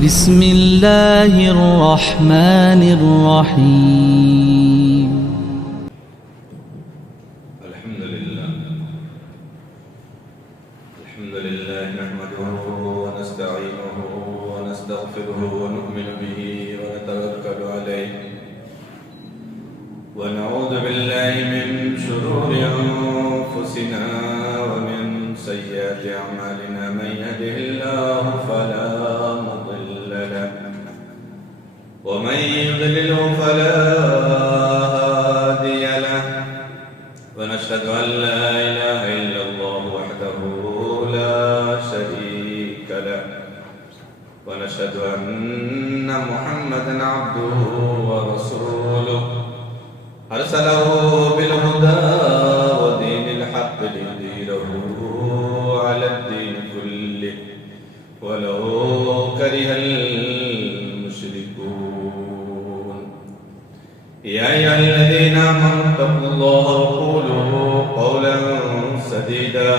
بسم الله الرحمن الرحيم الحمد لله نحمده ونستعينه ونستغفره ونؤمن به ونتوكل عليه ونعوذ بالله من شرور أنفسنا ومن سيئات أعمالنا من يهده الله فلا مضل له ومن يضلل فلا هادي له ونشهد أن لا إله إلا الله وحده لا شريك له ونشهد أن محمدا عبده ورسوله أرسله بالهدى ودين الحق ليظهره على الدين كله ولو كره المشركون يا أيها الذين آمنوا اتقوا الله وقولوا قولا سديدا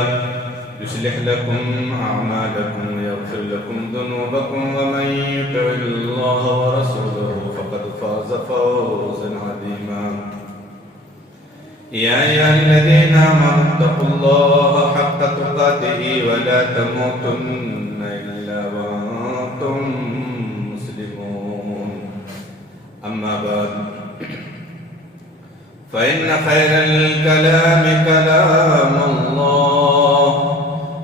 يصلح لكم أعمالكم ويغفر لكم ذنوبكم ومن يطع الله ورسوله فقد فاز فوزا عظيما يا أيها الذين آمنوا اتقوا الله حق تقاته ولا تموتن إلا وأنتم مسلمون أما بعد فإن خير الكلام كلام الله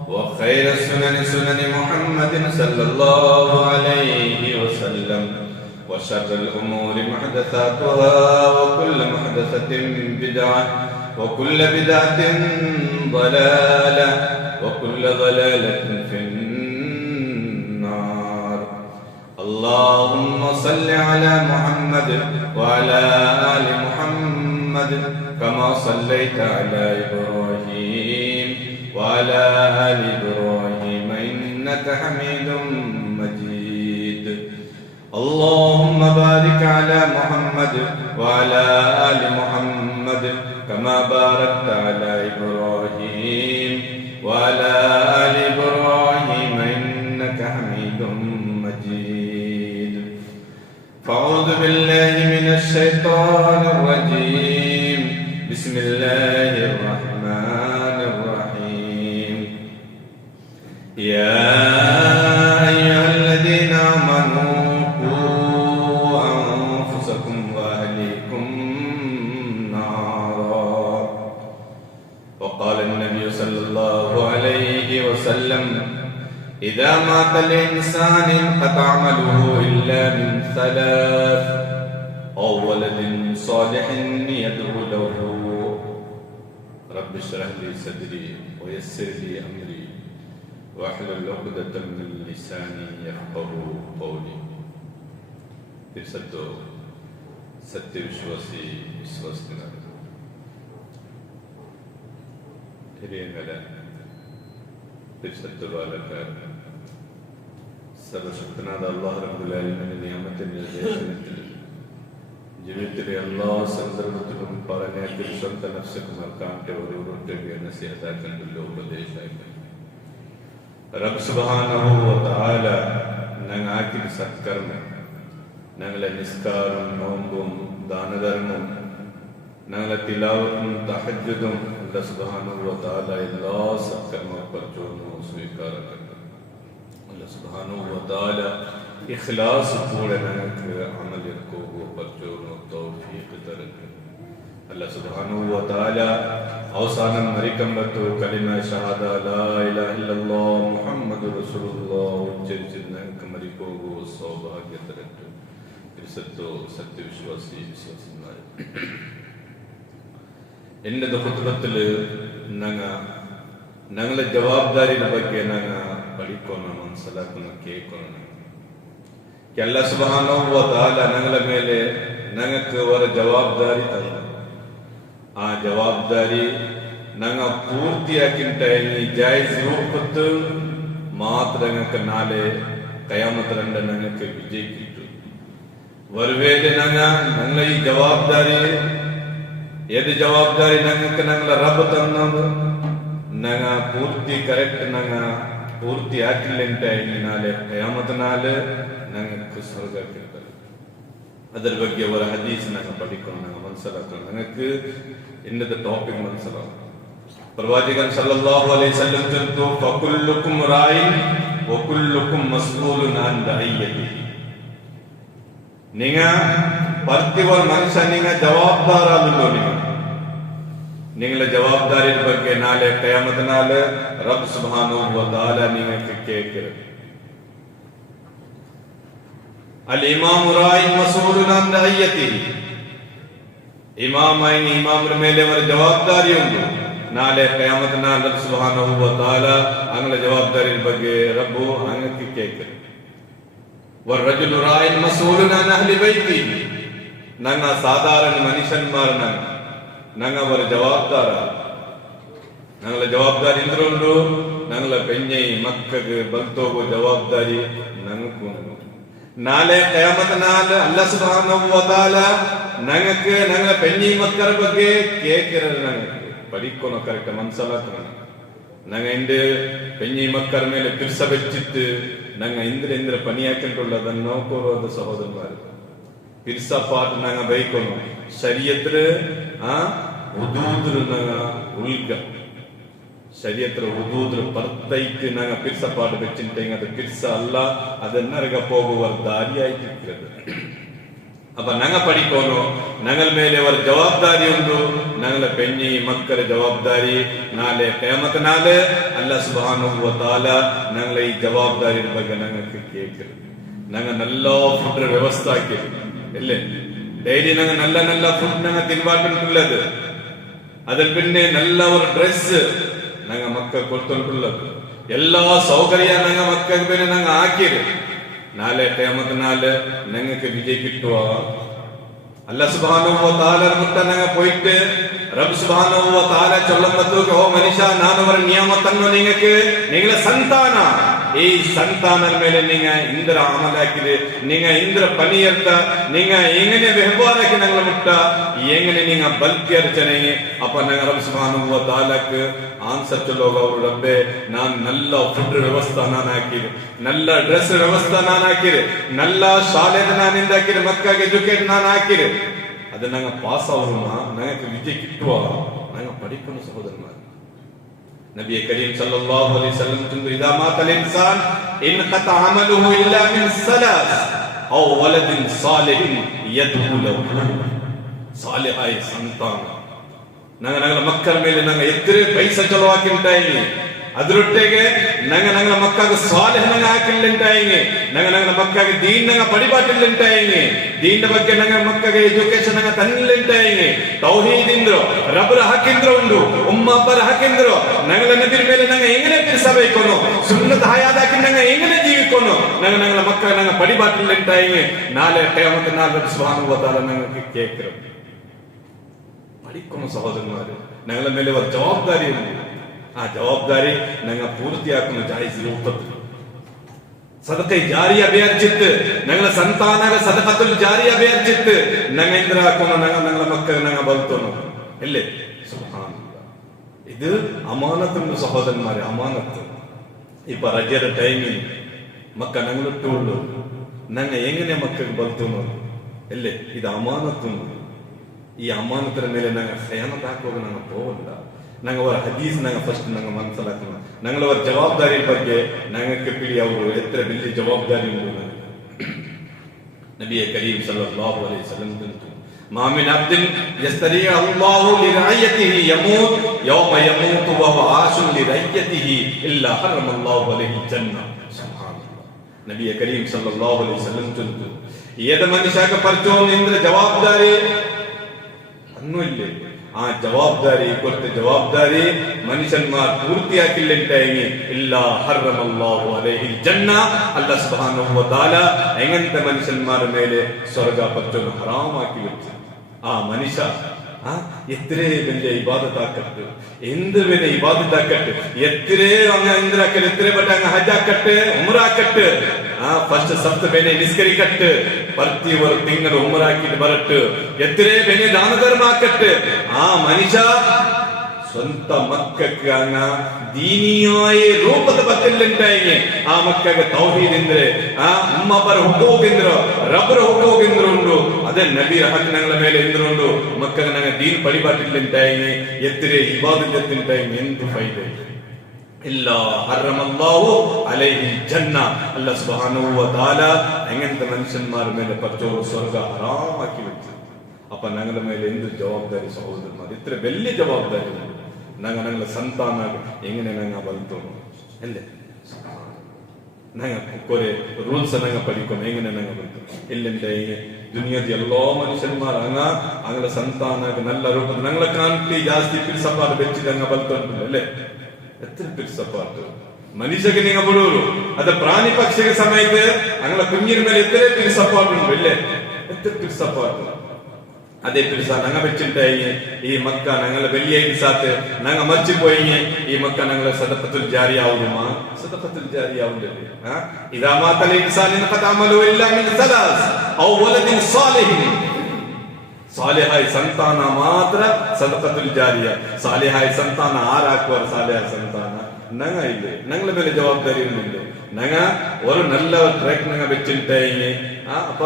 وخير السنن سنن محمد صلى الله عليه وسلم وشر الأمور محدثاتها وكل محدثة بدعة وكل بدعة ضلالة وكل ضلالة في النار اللهم صل على محمد وعلى آل محمد كما صليت على إبراهيم وعلى آل إبراهيم إنك حميد مجيد اللهم بارك على محمد وعلى آل محمد كما باركت على إبراهيم وعلى آل إبراهيم إنك حميد مجيد فأعوذ بالله من الشيطان الرجيم بسم الله الرحمن الرحيم يا أيها الذين آمنوا وقال النبي صلى الله عليه وسلم إذا مات الإنسان انقطع عمله إلا من ثلاث أو ولد صالح يدعو له رب اشرح لي صدري ويسر لي أمري واحلل عقدة من لساني يفقهوا قولي തിരുസത്തോ സത്യവിശ്വാസി വിശ്വാസികൾ ಹಿರಿಯಂಗಲ ತಿರುಸತ್ತು ಬಾಲಕ സർവശക്തനായ അല്ലാഹു റബ്ബുൽ ആലമീന്റെ നിയമത്തിന്റെ നിർദ്ദേശത്തിൽ ജീവിതത്തിലെ എല്ലാ സന്ദർഭത്തിലും പറഞ്ഞ തിരുസത്ത നഫ്സക്ക് മറക്കാൻ്റെ ഓരോരുത്തരുടെ നസീഹത്താക്കണ്ടല്ലോ ഉപദേശമായിട്ട് റബ്ബ് സുബ്ഹാനഹു വ തആല ഞങ്ങൾ ആക്കിയ സത്കർമ്മം ഞങ്ങളെ നിസ്കാരം നോമ്പും ദാനധർമ്മം ഞങ്ങളെ തിലാവത്തും തഹജ്ജുദും അല്ലാഹു സുബ്ഹാനഹു വ തആല എല്ലാ സത്കർമ്മപ്പറ്റുന്നു സ്വീകാരപ്പെട്ടു അല്ലാഹു സുബ്ഹാനഹു വ തആല ഇഖ്ലാസ് കൂടെ ഞങ്ങൾക്ക് അമലിർക്കോ പറ്റുന്നു തൗഫീഖ് തരട്ടെ അല്ലാഹു സുബ്ഹാനഹു വ തആല അവസാനം മരിക്കുമ്പോൾ കലിമ ഷഹാദ ലാ ഇലാഹ ഇല്ലല്ലാഹ് മുഹമ്മദുർ റസൂലുള്ളാഹ് ഉച്ചരിച്ച് ഞങ്ങൾക്ക് മരിക്കോകൂ സൗഭാഗ്യം തരട്ടെ സത്യവിശ്വാസി വിശ്വാസിമാർ എൻ്റെ ഖുത്ബത്തിൽ ഞങ്ങളെ ಜವಾಬ್ದಾರಿಯ ಬಗ್ಗೆ ಪಡಿಕೋಣ ಮನಸ್ಸಲಾಕೋಣ ಕೇಳ್ಕೋಣ ಅಲ್ಲಾಹ್ ಸುಬ್ಹಾನಹು ವ ತಆಲ ഞങ്ങള ಮೇಲೆ ഞങ്ങൾക്ക് ഒരു ജവാബ്ദാരി തന്നു ആ ജവാബ്ദാരി ഞങ്ങൾ പൂർത്തിയാക്കിയിട്ട് ജായിസ് രൂപത്തിൽ മാത്രം ഞങ്ങൾക്ക് നാളെ ഖിയാമത്ത് രണ്ട് ഞങ്ങൾക്ക് വിജയിക്കിട്ടു ഒരുവേള ഞങ്ങൾ ഈ ജവാബ്ദാരി ഏത് ജവാബ്ദാരി ഞങ്ങൾക്ക് ഞങ്ങളെ റബ്ബ് തന്നത് ഞങ്ങൾ പൂർത്തി കറക്റ്റ് ഞങ്ങൾ ಪೂರ್ತಿಯಾಗಿಲ್ಲ ನಾಳೆ ಕಯಾಮತ್ನಾಳ ഞങ്ങൾക്ക് സ്വർഗ്ഗം കിട്ടും. ಅದರ ಬಗ್ಗೆ ಅವರ ಹದೀಸ್ ನಂಗೆ പഠിക്കണം, ನಂಗೆ മനസ്സിലാക്കണം. ഞങ്ങൾക്ക് ഇന്നത്തെ ടോപ്പിക് മനസ്സിലാവും. പ്രവാചകൻ സല്ലല്ലാഹു അലൈഹി വസല്ലം ചൊല്ലുന്നു, ഫകുല്ലുക്കും റായിൻ വകുല്ലുക്കും മസ്ഊലുൻ അൻ റഇയ്യതിഹി. നിങ്ങ ಪ್ರತಿಯೊಬ್ಬ ಮನುಷ್ಯ ನಿಂಗ ಜವಾಬ್ದಾರല്ലോ. നിങ്ങളുടെ ജവാബ്ദാരിയുടെ ಬಗ್ಗೆ നാളെ ഖിയാമത്തിനാല് റബ്ബ് സുബ്ഹാനഹു വ തആല നിങ്ങൾക്ക് കേൾക്കരുത്. അൽ ഇമാമു റായിൻ മസ്ഊലുൻ അൻ റഇയ്യതിഹി. ഇമാമായി ഇമാമിന്റെ മേലെ ഒരു ജവാബ്ദാരിയുണ്ട്. നാളെ ഖിയാമത്തിനാല് റബ്ബ് സുബ്ഹാനഹു വ തആല അങ്ങനെ ജവാബ്ദാരിയുടെ ಬಗ್ಗೆ റബ്ബ് അങ്ങക്ക് കേൾക്കരുത്. വറജുലു റായിൻ മസ്ഊലുൻ അൻ അഹ്ലി ബൈതിഹി. ನಂಗ ಸಾಧಾರಣ ಮನುಷ್ಯನ್ಮಾರ ನಂಗ ಅವರ ಜವಾಬ್ದಾರ. ನಂಗಳ ಜವಾಬ್ದಾರಿ ಇಂದ್ರುಂಡು ನಂಗಳ ಪೆಂಜೈ ಮಕ್ಕಗೆ ಬಲ್ತೋಗೋ ಜವಾಬ್ದಾರಿ ನಂಗೂ. ನಾಳೆ ಕಿಯಾಮತ್ ನಾಳ ಅಲ್ಲಾಹ್ ಸುಬ್ಹಾನಹು ವ ತಆಲ ನಂಗಕ್ಕೆ ನಂಗಳ ಪೆಂಜೈ ಮಕ್ಕಳ ಬಗ್ಗೆ ಕೇಳಿರಲ್ಲ. ನಂಗೆ പഠിക്കണോ കറക്റ്റ് മനസ്സിലാക്കണം. ഞങ്ങൾ എന്റെ പെഞ്ഞി മക്കൾ മേലെ പിർസ വെച്ചിട്ട് ഞങ്ങൾ എന്തിനെന്തിന പണിയാക്കിയിട്ടുള്ളതെന്ന് നോക്കോളൂ സഹോദരന്മാർ. പിർസപ്പാട്ട് ഞങ്ങൾ ബൈക്കണം. ശരീരത്തില് ഉൽഗ ശരീരത്തില് ഉദൂതില് പുറത്തേക്ക് ഞങ്ങൾ പിർസപ്പാട്ട് വെച്ചിട്ടുണ്ടെങ്കിൽ അത് പിർസ അല്ല, അതെന്നറക പോകുവർ ദാരിയായിട്ടിരിക്കുന്നത്. അപ്പൊ ഞങ്ങൾ പഠിക്കണോ, ഞങ്ങൾ മേലെ ഒരു ജവാബ്ദാരി ഉണ്ട്. ഞങ്ങളെ പെഞ്ഞി മക്കളെ ജവാബ്ദാരി നാളെ ഖിയാമത്ത് നാള് അല്ലാഹ് സുബ്ഹാനഹു വ തആല ഞങ്ങളെ ഈ ജവാബ്ദാരിയുടെ ಬಗ್ಗೆ ഞങ്ങൾക്ക് കേൾക്കരുത്. ഞങ്ങൾ നല്ല ഫുഡ് വ്യവസ്ഥ ആക്കി അല്ലേ, ഡെയിലി ഞങ്ങൾ നല്ല നല്ല ഫുഡ് ഞങ്ങൾ തിരുവാട്ടിട്ടുള്ളത്. അതിൽ പിന്നെ നല്ല ഒരു ഡ്രസ് ഞങ്ങൾ മക്കൾ കൊടുത്തിട്ടുള്ളത്. എല്ലാ സൗകര്യ ഞങ്ങൾ മക്കൾക്ക് പിന്നെ ഞങ്ങൾ ആക്കിയത്. നാളെ ഖിയാമത്ത് നാള് ഞങ്ങൾക്ക് വിജയ് കിട്ടുക. അല്ലാഹ് സുബ്ഹാനഹു വ തആല മുട്ട ഞങ്ങൾ പോയിട്ട് റബ്ബ് സുബ്ഹാനഹു വ തആല ചൊല്ലുമ്പോൾ, ഓ മനുഷ്യ, ನಾನು ಅವರ ನಿಯಮತನ್ನು നിങ്ങൾക്ക് നിങ്ങളെ ಸಂತಾನ ಈ ಸಂತಾನದ ಮೇಲೆ ನಿಂಗ ಇಂದ್ರ ಅಮಲ್ ಹಾಕಿದೆ, ನಿಂಗ ಇಂದ್ರ ಪನಿಯರ್ತ ನಿಂಗ എങ്ങനെ വ്യവഹാരಕ್ಕೆ ഞങ്ങൾ മുട്ട എങ്ങനെ നിങ്ങ ബൽക്കി അർച്ചനെ. അപ്പൊ ഞങ്ങൾ റബ്ബ് സുബ്ഹാനഹു വ തആലക്ക് ആൻസർ ചൊല്ലുക, ಅವರು ರಬ್ಬೆ ನಾನು നല്ല ಫುಡ್ ವ್ಯವಸ್ಥೆ ನಾನು ಹಾಕಿದೆ, നല്ല ಡ್ರೆಸ್ ವ್ಯವಸ್ಥೆ ನಾನು ಹಾಕಿದೆ, നല്ല ಶಾಲೆದ ನಾನು ಹಾಕಿದೆ, ಮಕ್ಕಳಿಗೆ ಎಜುಕೇಟ್ ನಾನು ಹಾಕಿದೆ. ಅದು ನಂಗೆ ಪಾಸ್ ಆಗುವ ನಂಗೆ ವಿಜಯ ಕಿಟ್ಟುವ ನಂಗೆ ಪಡಿಕೊಂಡು ಸಹೋದರನ. ನಬಿ ಕರೀಂ ಸಲ್ಲಲ್ಲಾಹು ಅಲೈಹಿ ವಸಲ್ಲಂ ತಂದು, ಇದಾ ಮಾತಲ್ ಇನ್ಸಾನ್ ಇನ್ಖತ ಅಮಲುಹು ಇಲ್ಲಾ ಮಿನ್ ಸಲಾಸ್ ಔ ವಲದಿನ್ ಸಾಲಿಹಿನ್ ಯದ್ഉ ಲಹು. ಸಾಲಿಹಾಯ ಸಂತಾನ ഞങ്ങളുടെ മക്കൾ മേലെ ഞങ്ങൾ എത്ര പൈസ ചെലവാക്കിണ്ടായി, അതിലൊട്ടേക്ക് ഞങ്ങളുടെ മക്കൾക്ക് സ്വാലിഹ് ഞങ്ങൾ ആക്കില്ലുണ്ടായി, ഞങ്ങളുടെ മക്കൾക്ക് ദീൻ ഞങ്ങൾ പടിപാട്ടില്ലുണ്ടായി, ദീന്റെ ಬಗ್ಗೆ ഞങ്ങളുടെ മക്കൾക്ക് ಎಜುಕೇಶನ್ ഞങ്ങൾ തന്നില്ലുണ്ടായി, തൗഹീദ് ಇಂದ್ರು ರಬ್ಬರ ಹಾಕಿಂದ್ರು ಉಂಡು, ಉಮ್ಮ ಅಪ್ಪರ ಹಾಕಿಂದ್ರು. ഞങ്ങളുടെ നബിയുടെ ಮೇಲೆ ഞങ്ങൾ എങ്ങനെ പിരിസബൈക്കുന്നു, സുന്നത്ത് ഹയാതാക്കി ഞങ്ങൾ എങ്ങനെ ജീവിക്കുന്നു, ഞങ്ങളുടെ മക്കൾ ഞങ്ങൾ പടിപാട്ടില്ലുണ്ടായി. നാളെ ഖിയാമത്ത് നാൾ റബ്ബ് സുബ്ഹാനഹു വ തആല ഞങ്ങൾക്ക് കേൾക്കും. പഠിക്കണം സഹോദരന്മാര്. ഞങ്ങളുടെ മേലെ ഒരു ജവാബ്ദാരി ഉണ്ട്. ആ ജവാബ്ദാരി ഞങ്ങൾ പൂർത്തിയാക്കുന്ന ജായിസ് രൂപത്തിൽ സദഖ ജാരിയ അഭ്യർത്ഥിച്ച് ഞങ്ങളെ സന്താനക സദഖത്തുൽ ജാരിയ അഭ്യർത്ഥിച്ച് ഞങ്ങൾ എന്തിനാക്കുന്നു, ഞങ്ങളുടെ മക്കൾ ഞങ്ങൾ ബൽത്തോണം അല്ലേ. സുബ്ഹാനല്ലാഹ്, ഇത് അമാനത്തുണ്ട് സഹോദരന്മാരെ, അമാനത്ത്. ഇപ്പൊ റജയുടെ ടൈമിൽ മക്ക ഞങ്ങളിട്ടുള്ളൂ, ഞങ്ങൾ എങ്ങനെ മക്കൾക്ക് ബൽത്തോണം അല്ലേ. ഇത് അമാനത്തുണ്ട്. ಈ ಅಮಾನತರ ಮೇಲೆ ನಂಗೆ ಖಯಾನತ್ ಹಾಕುವಾಗ ನಂಗೆ ಹೋಗಲ್ಲ. ನಂಗೆ ಅವರ ಹದೀಸ್ ನಂಗೆ ಫಸ್ಟ್ ನಂಗೆ ಮನಸ್ಸಲಾಕೋಣ. ನಂಗಳವರ ಜವಾಬ್ದಾರಿ ಬಗ್ಗೆ ನಂಗೆ ಪಿಳಿ ಅವರು ಎತ್ತರ ಬಿಲ್ಲಿ ಜವಾಬ್ದಾರಿ ಉಂಟು. ನಬಿಯ ಕರೀಂ ಸಲ್ಲಲ್ಲಾಹು ಅಲೈಹಿ ವಸಲ್ಲಂ ತಂತು, ಮಾ ಮಿನ್ ಅಬ್ದಿನ್ ಯಸ್ತರಿಯು ಅಲ್ಲಾಹು ಲಿರಅಯತಿಹಿ ಯಮೂತ್ ಯೌಮ ಯಮೂತು ವಹುವ ಆಶುನ್ ಲಿರಅಯತಿಹಿ ಇಲ್ಲಾ ಹರಮಲ್ಲಾಹು ಅಲೈಹಿ ಜನ್ನ. ಸುಬ್ಹಾನಲ್ಲಾಹ್. ನಬಿಯ ಕರೀಂ ಸಲ್ಲಲ್ಲಾಹು ಅಲೈಹಿ ವಸಲ್ಲಂ ತಂತು, ಏದ ಮನುಷ್ಯಕ್ಕೆ ಪರ್ಚೋನ್ ಇಂದ್ರ ಜವಾಬ್ದಾರಿ ಅನ್ನುವಲ್ಲಿ ಆ ಜವಾಬ್ದಾರಿ ಕೊಟ್ಟ ಜವಾಬ್ದಾರಿ ಮನುಷ್ಯನ್ಮಾರ್ പൂർത്തിയാക്കില്ലുണ്ടായി. ഇല്ലാ ഹറമല്ലാഹു അലൈഹിൽ ജന്ന. അല്ലാഹ് സുബ്ഹാനഹു വ തആല എങ്ങനത്തെ മനുഷ്യന്മാരുടെ മേലെ സ്വർഗ്ഗ പറ്റൊന്ന് ഹറാമാക്കി വെച്ചു. ആ മനുഷ്യ എത്രേ വലിയ ഇബാദത്താക്കട്ട്, എന്ത് വലിയ ഇബാദത്താക്കട്ട്, എത്രേ അങ്ങ് എന്തിനാക്കട്ട്, എത്ര പെട്ട അങ്ങ് ഹജ്ജാക്കട്ട്, ഉംറാക്കട്ട്, ಫಸ್ಟ್ ಸಪ್ತ ಬೇನೆ ನಿಸ್ಕರಿಕಟ್ಟು, ಪ್ರತಿ ಒಂದು ತಿಂಗಳು ಉಮರಾಕಿಟ್ಟು ಬರಟ್ಟು, ಎತ್ತರೇ ಬೇನೆ ದಾನ ಧರ್ಮ ಹಾಕಟ್ಟು. ಆ ಮನುಷ್ಯ ಸ್ವಂತ ಮಕ್ಕಕ್ಕೆ ದೀನಿಯಾಯ ರೂಪದ ಬತ್ತಲ್ಲೆಂಟಾಯಿಗೆ ಆ ಮಕ್ಕಗೆ ತೌಹೀದ್ ಎಂದ್ರೆ ಉಮ್ಮಬ್ಬರ ಹುಟ್ಟೋಗಿಂದ್ರು ರಬ್ಬರ ಹುಟ್ಟೋಗಿಂದ್ರು ಉಂಡು ಅದೇ ನಬಿ ಹಕ್ ನಂಗಳ ಮೇಲೆ ಎಂದ್ರು ಮಕ್ಕಗೆ ನಂಗೆ ದೀನ್ ಪಡಿಬಾಟಿಲ್ಲೆಂಟಾಯಿಗೆ ಎತ್ತಿರೆ ಇಬಾದತ್ ಎತ್ತಿಂಟಾಯಿಗೆ ಎಂದು ಫೈದೆ ಇಲ್ಲ ಹರ್ರಮಲ್ಲಾಹು ಅಲೈಹಿ ಜನ್ನ ಅಲ್ಲ ಸುಬ್ಹಾನಹು ವ ತಆಲಾ ಎಂಗಂತ ಮನುಷ್ಯನ್ಮಾರ ಮೇಲೆ ಪಚ್ಚೋರು ಸ್ವರ್ಗ ಹರಾಮಾಕಿ വെച്ചു ಅಪ್ಪ ನಂಗಳ ಮೇಲೆ ಎಂದು ಜವಾಬ್ದಾರಿ ಸಹೋದರಮಾರ ಇತ್ರ ಬೆಲ್ಲಿ ಜವಾಬ್ದಾರಿ ನಂಗಳ ಸಂತಾನ ಎಂಗನೆ ನಂಗ ಬಂತು ಎಲ್ಲೆ ನಂಗ ಕೊರೆ ರೂಲ್ಸ್ ನಂಗ ಪಡಿಕೊಂಡು ಎಂಗನೆ ನಂಗ ಬಂತು ಇಲ್ಲಿಂದ ದುನಿಯಾದ ಎಲ್ಲೋ ಮನುಷ್ಯನ್ಮಾರ ಅಂಗಲ ಸಂತಾನ ನಲ್ಲ ರೂಪ ನಂಗಳ ಕಾಂತಿ ಜಾಸ್ತಿ ಪಿರ್ಸಪಾದ ಬೆಚ್ಚಿದಂಗ ಬಂತು ಅಲ್ಲೇ എത്ര പിരിസപ്പാട്ട് മനുഷ്യക്ക് നിങ്ങൾ മുഴുവൻ അത് പ്രാണി പക്ഷിക സമയത്ത് അങ്ങനെ കുഞ്ഞിന് മേലെ എത്ര പിരിസപ്പാട്ടുണ്ട് അല്ലേ എത്ര പിരിസപ്പാട്ട് അതേ പിരിസ ഞങ്ങൾ വെച്ചിട്ടായി ഈ മക്ക ഞങ്ങളെ വലിയ സാത്ത് ഞങ്ങൾ മറിച്ചുപോയി ഈ മക്ക ഞങ്ങളെ സദഖത്തുൽ ജാരിയ ആവുമോ സദഖത്തുൽ ജാരിയ ആവുന്നില്ലേ ഇദാ മാതൽ ഇൻസാനിൻ ഖദ അമലു ഇല്ലാ മിൻ സലാസ് ഔ വലദിൻ സാലിഹിൻ ಸಾಲಿಹಾಯ ಸಂತಾನ ಮಾತ್ರ ಸದಕತುಲ್ ಜಾರಿಯ ಸಾಲಿಹಾಯ ಸಂತಾನ ಆರಾಕುವ ಸಾಲಿಹಾಯ ಸಂತಾನ ನಂಗ ಇಲ್ಲಿ ನಂಗಳ ಮೇಲೆ ಜವಾಬ್ದಾರಿ ಇರಲಿಲ್ಲ ನಂಗ ஒரு நல்ல ட்ராக் ನಂಗ வெச்சிட்டாங்க அப்ப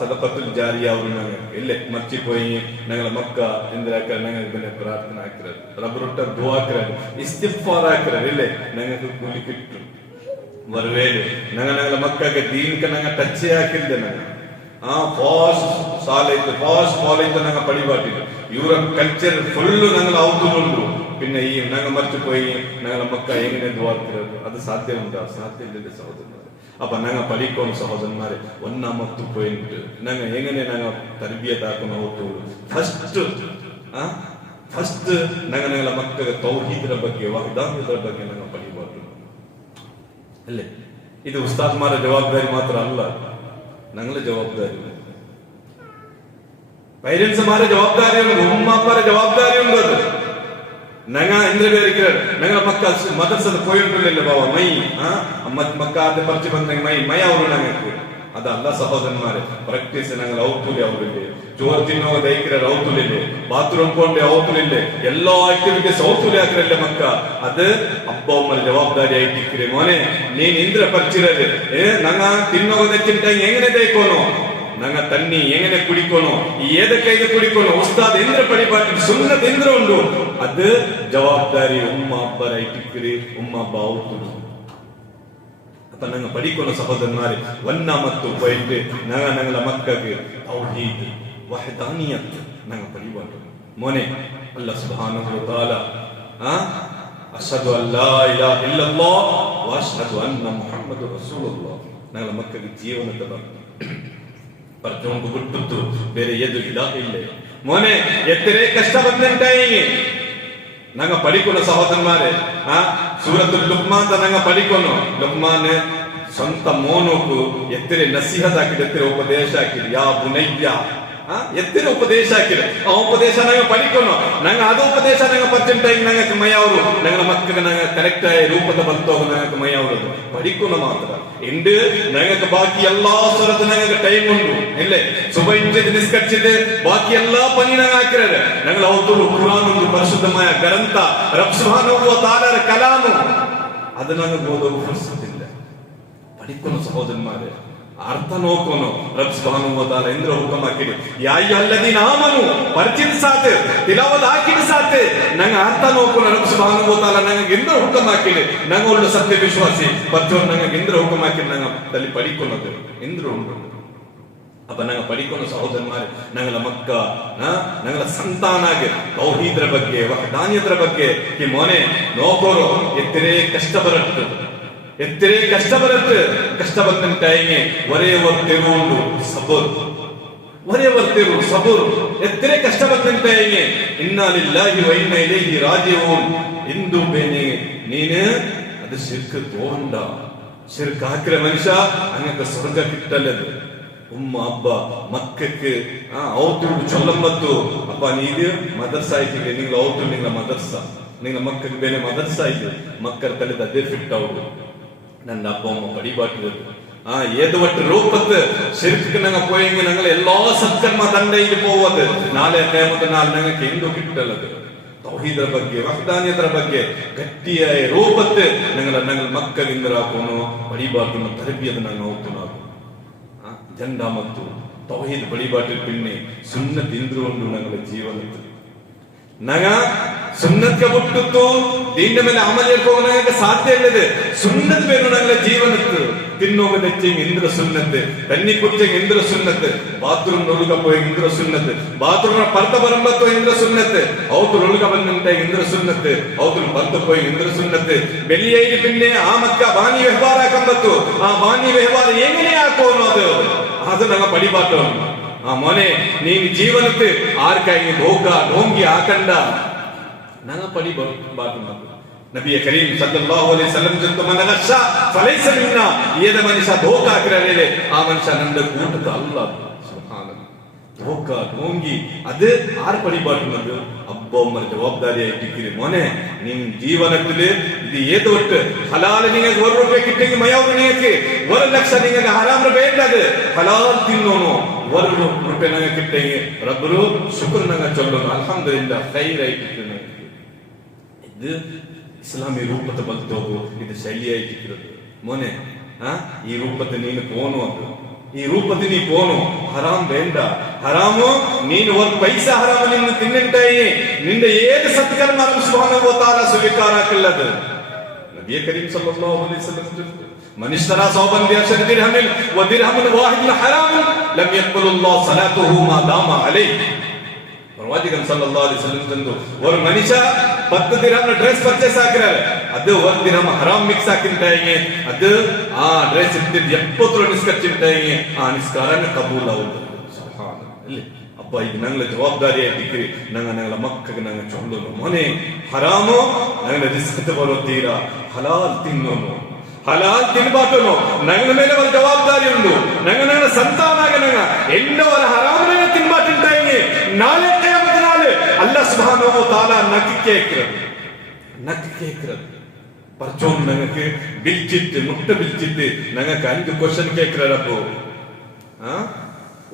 ಸದಕತುಲ್ ಜಾರಿಯ ಅವರು ನಂಗ ಇಲ್ಲೇ ಮರ್ಚಿపోయి ನಂಗಳ ಮಕ್ಕ ಇಂದ್ರಾಕ ನಂಗ ಮೇಲೆ ಪ್ರಾರ್ಥನೆ ಹಾಕಿರೋದು ರಬ್ಬರುಟ್ಟ ದುಆ ಹಾಕಿರೋದು ಇಸ್ತಿಗ್ಫಾರ್ ಹಾಕಿರೋದು ಇಲ್ಲೇ ನಂಗ ಕೂಲಿ ಕಿಟ್ಟು ಬರವೇಲೆ ನಂಗಳ ಮಕ್ಕಗೆ ದೀನ್ಕ ನಂಗ ಟಚ್ ಹಾಕಿದ್ದೆ ನಂಗ ಫಾಸ್ಟ್ ಶಾಲೆಯಿಂದ ಫಾಸ್ಟ್ ಕಾಲೇಜ್ ನಂಗೆ ಪಡಿಬಾಟಿಲ್ಲ യൂറോപ്പ് കൾച്ചർ ഫുള്ള് ഞങ്ങൾ ഔത്തുകൊണ്ടു പിന്നെ ഈ ഞങ്ങൾ മറിച്ചുപോയി ഞങ്ങളെ മക്ക എങ്ങനെ ദ്വാർത്തിരുന്നത് അത് സാധ്യമുണ്ടോ സാധ്യമില്ല സഹോദരന്മാരെ അപ്പൊ ഞങ്ങൾ പഠിക്കുന്ന സഹോദരന്മാരെ ഒന്നാമത്ത് പോയിട്ട് ഞങ്ങൾ എങ്ങനെ ഞങ്ങൾ തർബിയത്താക്കുന്ന ഓത്തുള്ളൂ ಫಸ್ಟ್ ഞങ്ങളെ മക്ക തൗഹീദിನ ಬಗ್ಗೆ ವಹದಾನಿಯದ ಬಗ್ಗೆ ഞങ്ങൾ ಪಡಿಬಾರ್ದು ಅಲ್ಲೇ ಇದು ಉಸ್ತಾದ್ಮಾರ ಜವಾಬ್ದಾರಿ ಮಾತ್ರ ಅಲ್ಲ ഞങ്ങളെ ജവാബ്ദാരി പേരൻസ്മാരെ ജവാബ്ദാരിയുണ്ട് ഉമ്മമാരെ ജവാബ്ദാരിയുണ്ട് അത് ഞങ്ങൾ എന്തിനു പേരിക്കുന്നത് ഞങ്ങളെ മക്കൾ മദ്രസയിൽ പോയിട്ടില്ലല്ലോ ബാബ മൈ മക്ക അത് പറിച്ചു ಬಂದ ಮೈ ಅವರು ഞങ്ങൾക്ക് അതല്ല സഹോദരന്മാരെ പ്രാക്ടീസ് ഞങ്ങൾ ഔത്തുലി അവരില്ലേ ചോറ് ತಿನ್ನೋಗ ದೈಕ್ರ ಔತುಲಿല്ലേ ಬಾತ್ರೂಮ್ ಕೊಂಡೆ ಔತುಲಿല്ലേ ಎಲ್ಲಾ ಆಕ್ಟಿವಿಟೀಸ್ ಔತುಲಿ ಹಾಕಿರಲ್ಲ ಮಕ್ಕ ಅದು ಅಬ್ಬ ಒಮ್ಮಲ್ಲಿ ಜವಾಬ್ದಾರಿ ಆಯ್ತಿಕ್ರಿ ಮೋನೆ ನೀನ್ ಇಂದ್ರ ಪರಿಚಿರದು ನಂಗ ತಿನ್ನೋಗ ದಚ್ಚಿನ ಹೆಂಗನೆ ದೈಕೋನು ನಂಗ ತನ್ನಿ ಹೆಂಗನೆ ಕುಡಿಕೋನು ಏದಕ್ಕೈದು ಕುಡಿಕೋನು ಉಸ್ತಾದ್ ಎಂದ್ರ ಪಡಿಪಾಟಿ ಸುನ್ನತ್ ಎಂದ್ರ ಉಂಡು ಅದು ಜವಾಬ್ದಾರಿ ಉಮ್ಮ ಅಬ್ಬರ ಇಟ್ಟಿಕ್ರಿ ಉಮ್ಮ ಅಬ್ಬ ಔತುಲು ಅಪ್ಪ ನಂಗೆ ಪಡಿಕೋನು ಸಹೋದರನ್ಮಾರೆ ಒನ್ನಾಮತ್ತು ಪೋಯಿಟ್ಟು ನಂಗಳ ಮಕ್ಕಗೆ ತೌಹೀದ್ ವಹದಾನಿಯತ್ ನಂಗೆ ಪಡಿಬಾರ್ದು ಮೋನೆ ಅಲ್ಲಾಹ್ ಸುಬ್ಹಾನಹು ವ ತಆಲಾ ಅಶ್ಹದು ಅಲ್ಲಾ ಇಲಾಹ ಇಲ್ಲಲ್ಲಾಹ್ ವ ಅಶ್ಹದು ಅನ್ನ ಮುಹಮ್ಮದು ರಸೂಲುಲ್ಲಾಹ್ ನಂಗಳ ಮಕ್ಕಗೆ ಜೀವನದ ಪ್ರತಿಯೊಂದು ಬಿಟ್ಟು ಬೇರೆ ಎದು ಇಲಾಹ ಇಲ್ಲ ಮೋನೆ ಎತ್ತರೆ ಕಷ್ಟ ಬಂದಂಟಾಯಿ ನಂಗ ಪಡಿಕೋನು ಸಹೋದರನ್ಮಾರೆ ಸೂರತುಲ್ ಲುಕ್ಮಾನ್ ಅಂತ ನಂಗ ಪಡಿಕೋನು ಲುಕ್ಮಾನ್ ಸ್ವಂತ ಮೋನೋಕು ಎತ್ತರೆ ನಸೀಹತ್ ಹಾಕಿದ ಎತ್ತರೆ ಉಪದೇಶ ಹಾಕಿದ ಯಾ ಬುನಯ್ಯ ಎತ್ತಿನ ಉಪದೇಶ ಹಾಕಿದೆ ಆ ಉಪದೇಶ ನಂಗೆ ಪಡಿಕೋನು ನಂಗೆ ಅದು ಉಪದೇಶ ನಂಗೆ ಪರ್ಸೆಂಟಾಗಿ ನಂಗೆ ಮೈ ಅವರು ನಂಗೆ ಮಕ್ಕಳಿಗೆ ನಂಗೆ ಕರೆಕ್ಟ್ ಆಗಿ ರೂಪದ ಬಂತೋಗ ನಂಗೆ ಮೈ ಅವರು ಪಡಿಕೋನು ಮಾತ್ರ ಇಂದು ನಂಗೆ ಬಾಕಿ ಎಲ್ಲಾ ಸ್ವರದ ನಂಗೆ ಟೈಮ್ ಉಂಟು ಇಲ್ಲೇ ಸುಬ ಇಂಚಿದ ನಿಸ್ಕಚ್ಚಿದೆ ಬಾಕಿ ಎಲ್ಲಾ ಪನಿ ನಂಗೆ ಹಾಕಿರೋದು ನಂಗೆ ಅವತ್ತು ಕುರಾನ್ ಒಂದು ಪರಿಶುದ್ಧಮಯ ಗ್ರಂಥ ರಬ್ ಸುಬ್ಹಾನಹು ವ ತಆಲಾ ಕಲಾಮು ಅದು ನಂಗೆ ಓದೋದು ಪುರ್ಸತಿಲ್ಲ ಪಡಿಕೋನು ಸಹೋದರನ್ಮಾರೆ ಅರ್ಥ ನೋಕೋನು ರಬ್ ಸುಬ್ಹಾನಹು ವ ತಆಲಾ ಎಂದ್ರ ಹುಕಮ್ ಹಾಕಿದೆ ಯಾ ಅಯ್ಯುಹಲ್ಲದೀನ ಆಮನು ಪರಿಚಿತ ಸಾತ್ ತಿಲಾವತ್ ಹಾಕಿದ ಸಾತ್ ನಂಗೆ ಅರ್ಥ ನೋಕೋನು ರಬ್ ಸುಬ್ಹಾನಹು ವ ತಆಲಾ ನಂಗೆ ಎಂದ್ರ ಹುಕಮ್ ಹಾಕಿದೆ ನಂಗೆ ಒಳ್ಳೆ ಸತ್ಯ ವಿಶ್ವಾಸಿ ಪಚ್ಚೋರ್ ನಂಗೆ ಎಂದ್ರ ಹುಕಮ್ ಹಾಕಿದೆ ನಂಗೆ ತಲೆ ಪಡಿಕೋನದು ಎಂದ್ರ ಉಂಟು ಅಪ್ಪ ನಂಗೆ ಪಡಿಕೋನು ಸಹೋದರನ್ಮಾರೆ ನಂಗಳ ಮಕ್ಕ ನಂಗಳ ಸಂತಾನಾಗೆ ತೌಹೀದ್ರ ಬಗ್ಗೆ ವಹದಾನಿಯದ್ರ ಬಗ್ಗೆ ಈ ಮೋನೆ ನೋಕೋರು ಎತ್ತರೆ ಕಷ್ಟ ಬರತ್ತು ಎತ್ತರೆ ಕಷ್ಟ ಬರುತ್ತೆ ಕಷ್ಟ ಬಂದ ಟೈಮ್ಗೆ ಒರೇ ವರ್ತಿರುವುದು ಸಬೂರ್ ಒರೇ ವರ್ತಿರು ಸಬೂರ್ ಎತ್ತರೆ ಕಷ್ಟ ಬಂದ ಟೈಮ್ಗೆ ಇನ್ನಾ ಲಿಲ್ಲಾಹಿ ವ ಇನ್ನಾ ಇಲೈಹಿ ರಾಜಿഊൻ ಇಂದು ಬೇನೆ ನೀನು ಅದು ಶಿರ್ಕ್ ತೋಂಡ ಶಿರ್ಕ್ ಹಾಕಿರ ಮನುಷ್ಯ ಅಂಗಕ್ಕೆ ಸ್ವರ್ಗ ಕಿಟ್ಟಲ್ಲದು ಉಮ್ಮ ಅಬ್ಬ ಮಕ್ಕಕ್ಕೆ ಔತುಡು ಚೊಲ್ಲಮ್ಮತ್ತು ಅಪ್ಪ ನೀದು ಮದರ್ಸ ಆಯ್ತಿಗೆ ನಿಂಗಳ ಔತುಡು ನಿಂಗಳ ಮದರ್ಸ ನಿಂಗಳ ಮಕ್ಕಕ್ಕೆ ಬೇರೆ ಮದರ್ಸ ಆಯ್ತು ಮಕ್ಕಳ ತಲೆದ ಅದೇ ಫಿಟ್ ಆಗುದು ನನ್ನ ಅಪ್ಪ ಅಮ್ಮ ಪಡಿಬಾಟಿರೋದು ഏത് വട്ട് രൂപത്ത് ശരിക്കും ഞങ്ങൾ പോയെങ്കിൽ ഞങ്ങൾ എല്ലാ സത്കർമ്മ തണ്ടയിൽ പോവത് നാളെ ടൈമത്ത് നാൾ ഞങ്ങൾക്ക് എന്തു കിട്ടുള്ളത് ತೌಹೀದರ ಬಗ್ಗೆ ವಹದಾನಿಯತರ ಬಗ್ಗೆ ಗಟ್ಟಿಯಾಯ ರೂಪತ್ತು ഞങ്ങൾ ಮಕ್ಕಳಿಂದರಾಕೋನು ಬಡಿಬಾಟನ್ನು ತರಬಿಯದನ್ನ ನಾವು ನಾವು ಜಂಡ ಮತ್ತು ತೌಹೀದ್ ಬಡಿಬಾಟಿൽ പിന്നെ സുന്നത്ത് ಇಂದ್ರುകൊണ്ട് ഞങ്ങളുടെ ജീവനത്തിൽ ഞങ്ങ സുന്നത്ത് ಬಿಟ್ಟು ദീന്റെ ಮೇಲೆ ಅಮಲ್ ಮಾಡ್ಕೊಳ್ಳೋಕೆ ಸಾಧ್ಯ ಇಲ್ಲದೆ ಸುನ್ನತ್ ಬೇರು ഞങ്ങളുടെ ജീവനത്തിൽ ತಿನ್ನೋಗ ತೆಚ್ಚೆಂಗ್ ಇಂದ್ರ ಸುನ್ನತ್ ತನ್ನಿ ಕುಚ್ಚೆಂಗ್ ಇಂದ್ರ ಸುನ್ನತ್ ಬಾತ್ರೂಮ್ ನೊಳುಗ ಪೋಯ್ ಇಂದ್ರ ಸುನ್ನತ್ ಬಾತ್ರೂಮ್ ಪರ್ತ ಬರಂಬತ್ತು ಇಂದ್ರ ಸುನ್ನತ್ ಔತು ನೊಳುಗ ಬಂದಂತೆ ಇಂದ್ರ ಸುನ್ನತ್ ಔತು ಪರ್ತ ಪೋಯ್ ಇಂದ್ರ ಸುನ್ನತ್ ಬೆಲ್ಲಿಯೈದು പിന്നെ ಆ ಮಕ್ಕ ಬಾನಿ ವ್ಯವಹಾರ ಕಂಬತ್ತು ಆ ಬಾನಿ ವ್ಯವಹಾರ ಎങ്ങനെ ಹಾಕೋನು ಅದು ನಂಗೆ ಪಡಿಬಾಟು ಆ ಮೊನೆ ನೀನು ಜೀವನಕ್ಕೆ ಆರ್ಕಾಯಿ ಧೋಕ ಢೋಂಗಿ ಹಾಕಂಡ ನಂಗೆ ಪಡಿಬಾಟು ನಬಿಯ ಕರೀಂ ಸಲ್ಲಲ್ಲಾಹು ಅಲೈಹಿ ವಸಲ್ಲಂ ಜಂತು ಮನಗಶ ಫಲೈಸ ಮಿನ್ನ ಏದ ಮನುಷ್ಯ ಧೋಕ ಹಾಕಿರಲೇ ಆ ಮನುಷ್ಯ ನಂದ ಕೂಟದ ಅಲ್ಲ ಸುಬ್ಹಾನಲ್ಲಾಹ್ ಧೋಕ ಢೋಂಗಿ ಅದು ಆರ್ ಪಡಿಬಾಟು ಅಬ್ಬೊಮ್ಮರ ಜವಾಬ್ದಾರಿ ಆಯ್ತಿಕ್ಕಿರಿ ಮೊನೆ ನಿನ್ ಜೀವನದಲ್ಲಿ ಇದು ಏದು ಒಟ್ಟು ಹಲಾಲ್ ನಿಮಗೆ ₹1 ಕಿಟ್ಟಿಗೆ ಮಯವ್ರು ನಿಮಗೆ ₹1,00,000 ನಿಮಗೆ ಹರಾಮ್ ಬೇಡದು ಹಲಾಲ್ ತಿನ್ನೋನು ₹1 ನಂಗೆ ಕಿಟ್ಟಿಗೆ ರಬ್ಬರು ಶುಕ್ರ್ ನಂಗೆ ಚೊಲ್ಲೋನು ಅಲ್ಹಮ್ದುಲಿಲ್ಲಾಹ್ ಖೈರ್ ಆಯ್ತಿಕ್ಕಿರಿ ಇದು ಇಸ್ಲಾಮಿ ರೂಪದ ಬಂತೋಗು ಇದು ಶೈಲಿಯಾಯ್ತಿಕ್ಕಿರೋದು ಮೊನೆ ಈ ರೂಪದ ನೀನು ಪೋನು ಅದು ಈ ರೂಪದ ನೀ ಪೋನು ಹರಾಮ್ ಬೇಡ ಹರಾಮು ನೀನು ಒಂದು ಪೈಸಾ ಹರಾಮು ನಿನ್ನ ತಿನ್ನಿಂಟಾಯಿ ನಿಂದ ಏದು ಸತ್ಕರ್ಮ ಸುಬ್ಹಾನಹು ವ ತಆಲಾ ಸ್ವೀಕಾರಾಕಲ್ಲದು ನಬಿಯ ಕರೀಂ ಸಲ್ಲಲ್ಲಾಹು ಅಲೈಹಿ ವಸಲ್ಲಂ ಮನಿಷ್ತರ ಸೌಬನ್ ದಿರ್ಹಮ್ ದಿರ್ಹಮಿನ್ ವ ದಿರ್ಹಮುನ್ ವಾಹಿದ್ ಹರಾಮ್ ಲಂ ಯಕ್ಬಲುಲ್ಲಾಹು ಸಲಾತುಹು ಮಾ ದಾಮ ಅಲೈಹಿ ಪ್ರವಾದಿಗನ್ ಸಲ್ಲಲ್ಲಾಹು ಅಲೈಹಿ ವಸಲ್ಲಂ ತಂದು ಒಂದು ಮನುಷ್ಯ 10 ದಿರ್ಹಮ್ ಡ್ರೆಸ್ ಪರ್ಚೇಸ್ ಹಾಕಿರಾರೆ ಅದು 1 ದಿರ್ಹಮ್ ಹರಾಮ್ ಮಿಕ್ಸ್ ಹಾಕಿಂಟಾಯಿ ಅದು ಆ ಡ್ರೆಸ್ ಇದ್ದಿದ್ದು 70 ನಿಸ್ಕಚ್ಚಿಂಟಾಯಿ ಆ ನಿಸ್ಕಾರನ ಕಬೂಲ್ ಆಗುವುದು ಸುಬ್ಹಾನಲ್ಲಾಹ್ ಅಪ್ಪ ಇದು ನಂಗೆ ಜವಾಬ್ದಾರಿ ಆಯ್ತಿಕ್ಕಿರಿ ನಂಗೆ ಮಕ್ಕಳಿಗೆ ನಂಗೆ ಚೊಲ್ಲೋನು ಮೊನೆ ಹರಾಮು ನಂಗೆ ರಿಸ್ಕ್ ಬರೋತೀರಾ ಹಲಾಲ್ ತಿನ್ನೋನು ಹಲಾಲ್ ತಿನ್ಬಾಟನು ನಂಗ ಮೇಲೆ ಒಂದು ಜವಾಬ್ದಾರಿ ಉಂಟು ನಂಗ ಸಂತಾನಾಗ ನಂಗ ಎಂದವರ ಹರಾಮನ ತಿನ್ಬಾಟಿಂಟಾಯಿ ನಾಳೆ ಕಿಯಾಮತ್ ನಾಳೆ ಅಲ್ಲಾಹ್ ಸುಬ್ಹಾನಹು ವ ತಆಲಾ ನಕ್ಕಿ ಕೇಕ್கிறது பர்ச்சோன் நமக்கு பில்ச்சிட்டு முட்டை பில்ச்சிட்டு நமக்கு 5 क्वेश्चन கேக்குறாரப்போ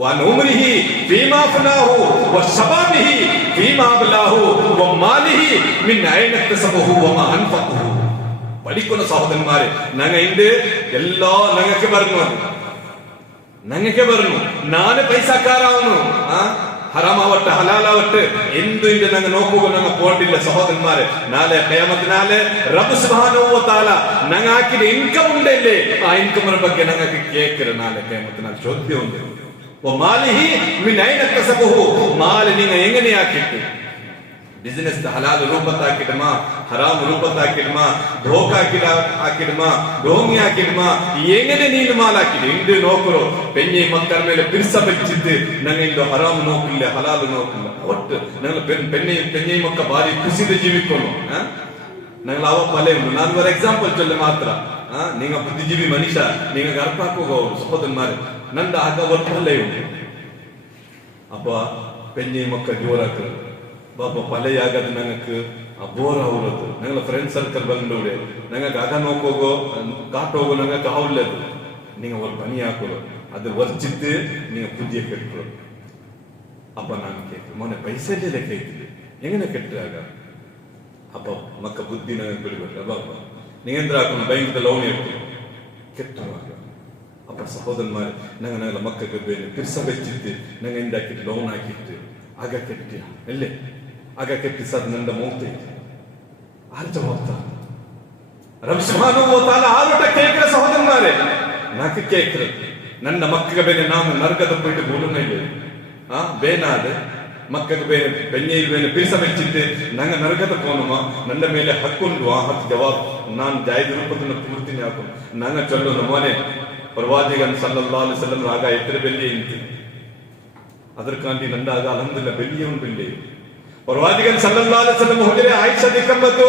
وَنُمْرِهِ فِيمَا فَنَاهُ وَشَبَابِهِ فِيمَا بَلَاهُ وَمَالِهِ مِنْ أَيْنَ اكْتَسَبَهُ وَمَا أَنْفَقَهُ പഠിക്കുന്ന സഹോദരന്മാരെ ഞങ്ങൾ ഇണ്ട് എല്ലാ ഞങ്ങൾക്ക് പറഞ്ഞു നാല് പൈസക്കാരാവുന്നു ഹറാമാവട്ടെ ഹലാലാവട്ടെ എന്തു ഇണ്ട് ഞങ്ങൾ നോക്കുക ഞങ്ങൾ പോണ്ടില്ല സഹോദരന്മാരെ നാളെ ഖിയാമത്തിനാലെ റബ്ബ് സുബ്ഹാനഹു വ തആല ഞങ്ങൾ ആക്കിയ ഇൻകം ഉണ്ടല്ലേ ആ ഇൻകമിനെ ಬಗ್ಗೆ ഞങ്ങൾക്ക് കേൾക്കற നാളെ ഖിയാമത്തിനാലെ ചോദ്യമുണ്ട് വമാലിഹി മിൻ ഐന കസബഹു മാൽ നിങ്ങൾ എങ്ങനെയാക്കിട്ട് ಬಿಸಿನೆಸ್ ಹಲಾಲ್ ರೂಪತ್ತಾಕಿಡಮ ಹರಾಮ್ ರೂಪತ್ತಾಕಿಡಮ ಧೋಕ ಹಾಕಿಡಮ ಡೋಂಗಿ ಹಾಕಿಡಮ ಎങ്ങനെ ನೀನು ಮಾಲ್ ಹಾಕಿದೆ ಇಂದು ನೋಕರು ಪೆಣ್ಣಿ ಮಕ್ಕಳ ಮೇಲೆ ಪಿರ್ಸ ಬೆಚ್ಚಿದ್ದು ನಂಗೆ ಇಂದು ಹರಾಮ್ ನೋಕಿಲ್ಲ ಹಲಾಲ್ ನೋಕಿಲ್ಲ ಒಟ್ಟು ನಂಗೆ ಪೆಣ್ಣಿ ಮಕ್ಕ ಬಾರಿ ಖುಷಿದ ಜೀವಿಕೊಂಡು ನಂಗೆ ಅವ ಪಲೆ ಉಂಟು ನಾನು ಒಂದು ಎಕ್ಸಾಂಪಲ್ ಚೊಲ್ಲೆ ಮಾತ್ರ ನೀಗ ಬುದ್ಧಿಜೀವಿ ಮನುಷ್ಯ ನೀಗ ಅರ್ಥ ಹಾಕೋಗವರು ಸಹೋದರನ್ಮಾರೆ ನಂದು ಆಗ ಒಂದು ಪಲ್ಲೆ ಉಂಟು ಅಪ್ಪ ಪೆಣ್ಣಿ ಮಕ್ಕ ಜೋರಾಕ ಬಾಬಾ ಪಲೆಯಾಗದು ನಂಗಕ್ಕೆ ಬೋರ್ ಆಗುವುದು ನಂಗಳ ಫ್ರೆಂಡ್ ಸರ್ಕಲ್ ಬಂದವ್ರೆ ನಂಗೆ ಅಗ ನೋಕೋಗೋ ಕಾಟೋಗೋ ನಂಗೆ ಆವ್ಲದು நீங்க ஒரு பணி ஆக்குறோம் அது வர்ச்சித்து நீங்க புதிய கேட்கிறோம் அப்ப நான் கேட்கிறேன் மோன பைசா இல்ல கேட்குது எங்கன கெட்டுறாங்க அப்ப மக்க புத்தி ನಂಗೆ ಬಿಡಬೇಕು ಬಾಬಾ நீங்க ಎಂದ್ರ ಹಾಕೊಂಡು ಬ್ಯಾಂಕ್ ಲೋನ್ ಇಟ್ಟು ಕೆಟ್ಟವಾಗ ಅಪ್ಪ ಸಹೋದರನ್ಮಾರೆ ನಂಗೆ ಮಕ್ಕಳಿಗೆ ಬೇರೆ ಪಿರ್ಸ ಬೆಚ್ಚಿತ್ತು ನಂಗೆ ಎಂದಾಕಿಟ್ಟು ಲೋನ್ ಹಾಕಿತ್ತು ಆಗ ಕೆಟ್ಟಿ ಎಲ್ಲೇ ಆಗ ಕೆಟ್ಟಿ ಸದ್ ನಂದ ಮೌತೆ ಆರು ಜವಾಬ್ದಾರ ರಬ್ ಸುಬ್ಹಾನಹು ವ ತಆಲಾ ಆರುಟ ಕೇಳ್ಕರ ಸಹೋದರನ್ಮಾರೆ ನಾಕ ಕೇಳ್ಕರ ನನ್ನ ಮಕ್ಕಳಿಗೆ ಬೇರೆ ನಾನು ನರಕದ ಬಿಟ್ಟು ಬೋಲುನ ಇಲ್ಲ ಬೇನಾದ ಮಕ್ಕಳಿಗೆ ಬೇರೆ ಬೆಣ್ಣೆയിൽ ಬೇರೆ ಪಿರ್ಸ ಬೆಚ್ಚಿತ್ತು ನಂಗೆ ನರಕದ ಕೋನುಮ ನನ್ನ ಮೇಲೆ ಹಕ್ಕೊಂಡು ಆ ಹಕ್ಕು ಜವಾಬ್ ನಾನು ಜಾಯ್ದ ರೂಪದನ್ನ ಪೂರ್ತಿನಿ ಹಾಕೊಂಡು ನಂಗೆ ಚೊಲ್ಲೋನು ಮೋನೆ ಪ್ರವಾದಿಗನ್ ಸಲ್ಲಲ್ಲಾಹು ಅಲೈಹಿ ವಸಲ್ಲಂ ಆಗ ಎತ್ತರ ಬೆಳ್ಳಿ ಇಂತಿ ಅದಕ್ಕಾಂಡಿ ನಂದಾಗ ಅಲ್ಹಮ್ದುಲಿಲ್ಲಾಹ್ ಬೆಳ್ಳಿಯವನು ಬೆಳ್ಳಿ ಪ್ರವಾದಿಗನ್ ಸಲ್ಲಲ್ಲಾಹು ಅಲೈಹಿ ವಸಲ್ಲಂ ಹುಡುಗರೆ ಆಯಿಷಾ ದಿಕ್ಕಂಬತ್ತು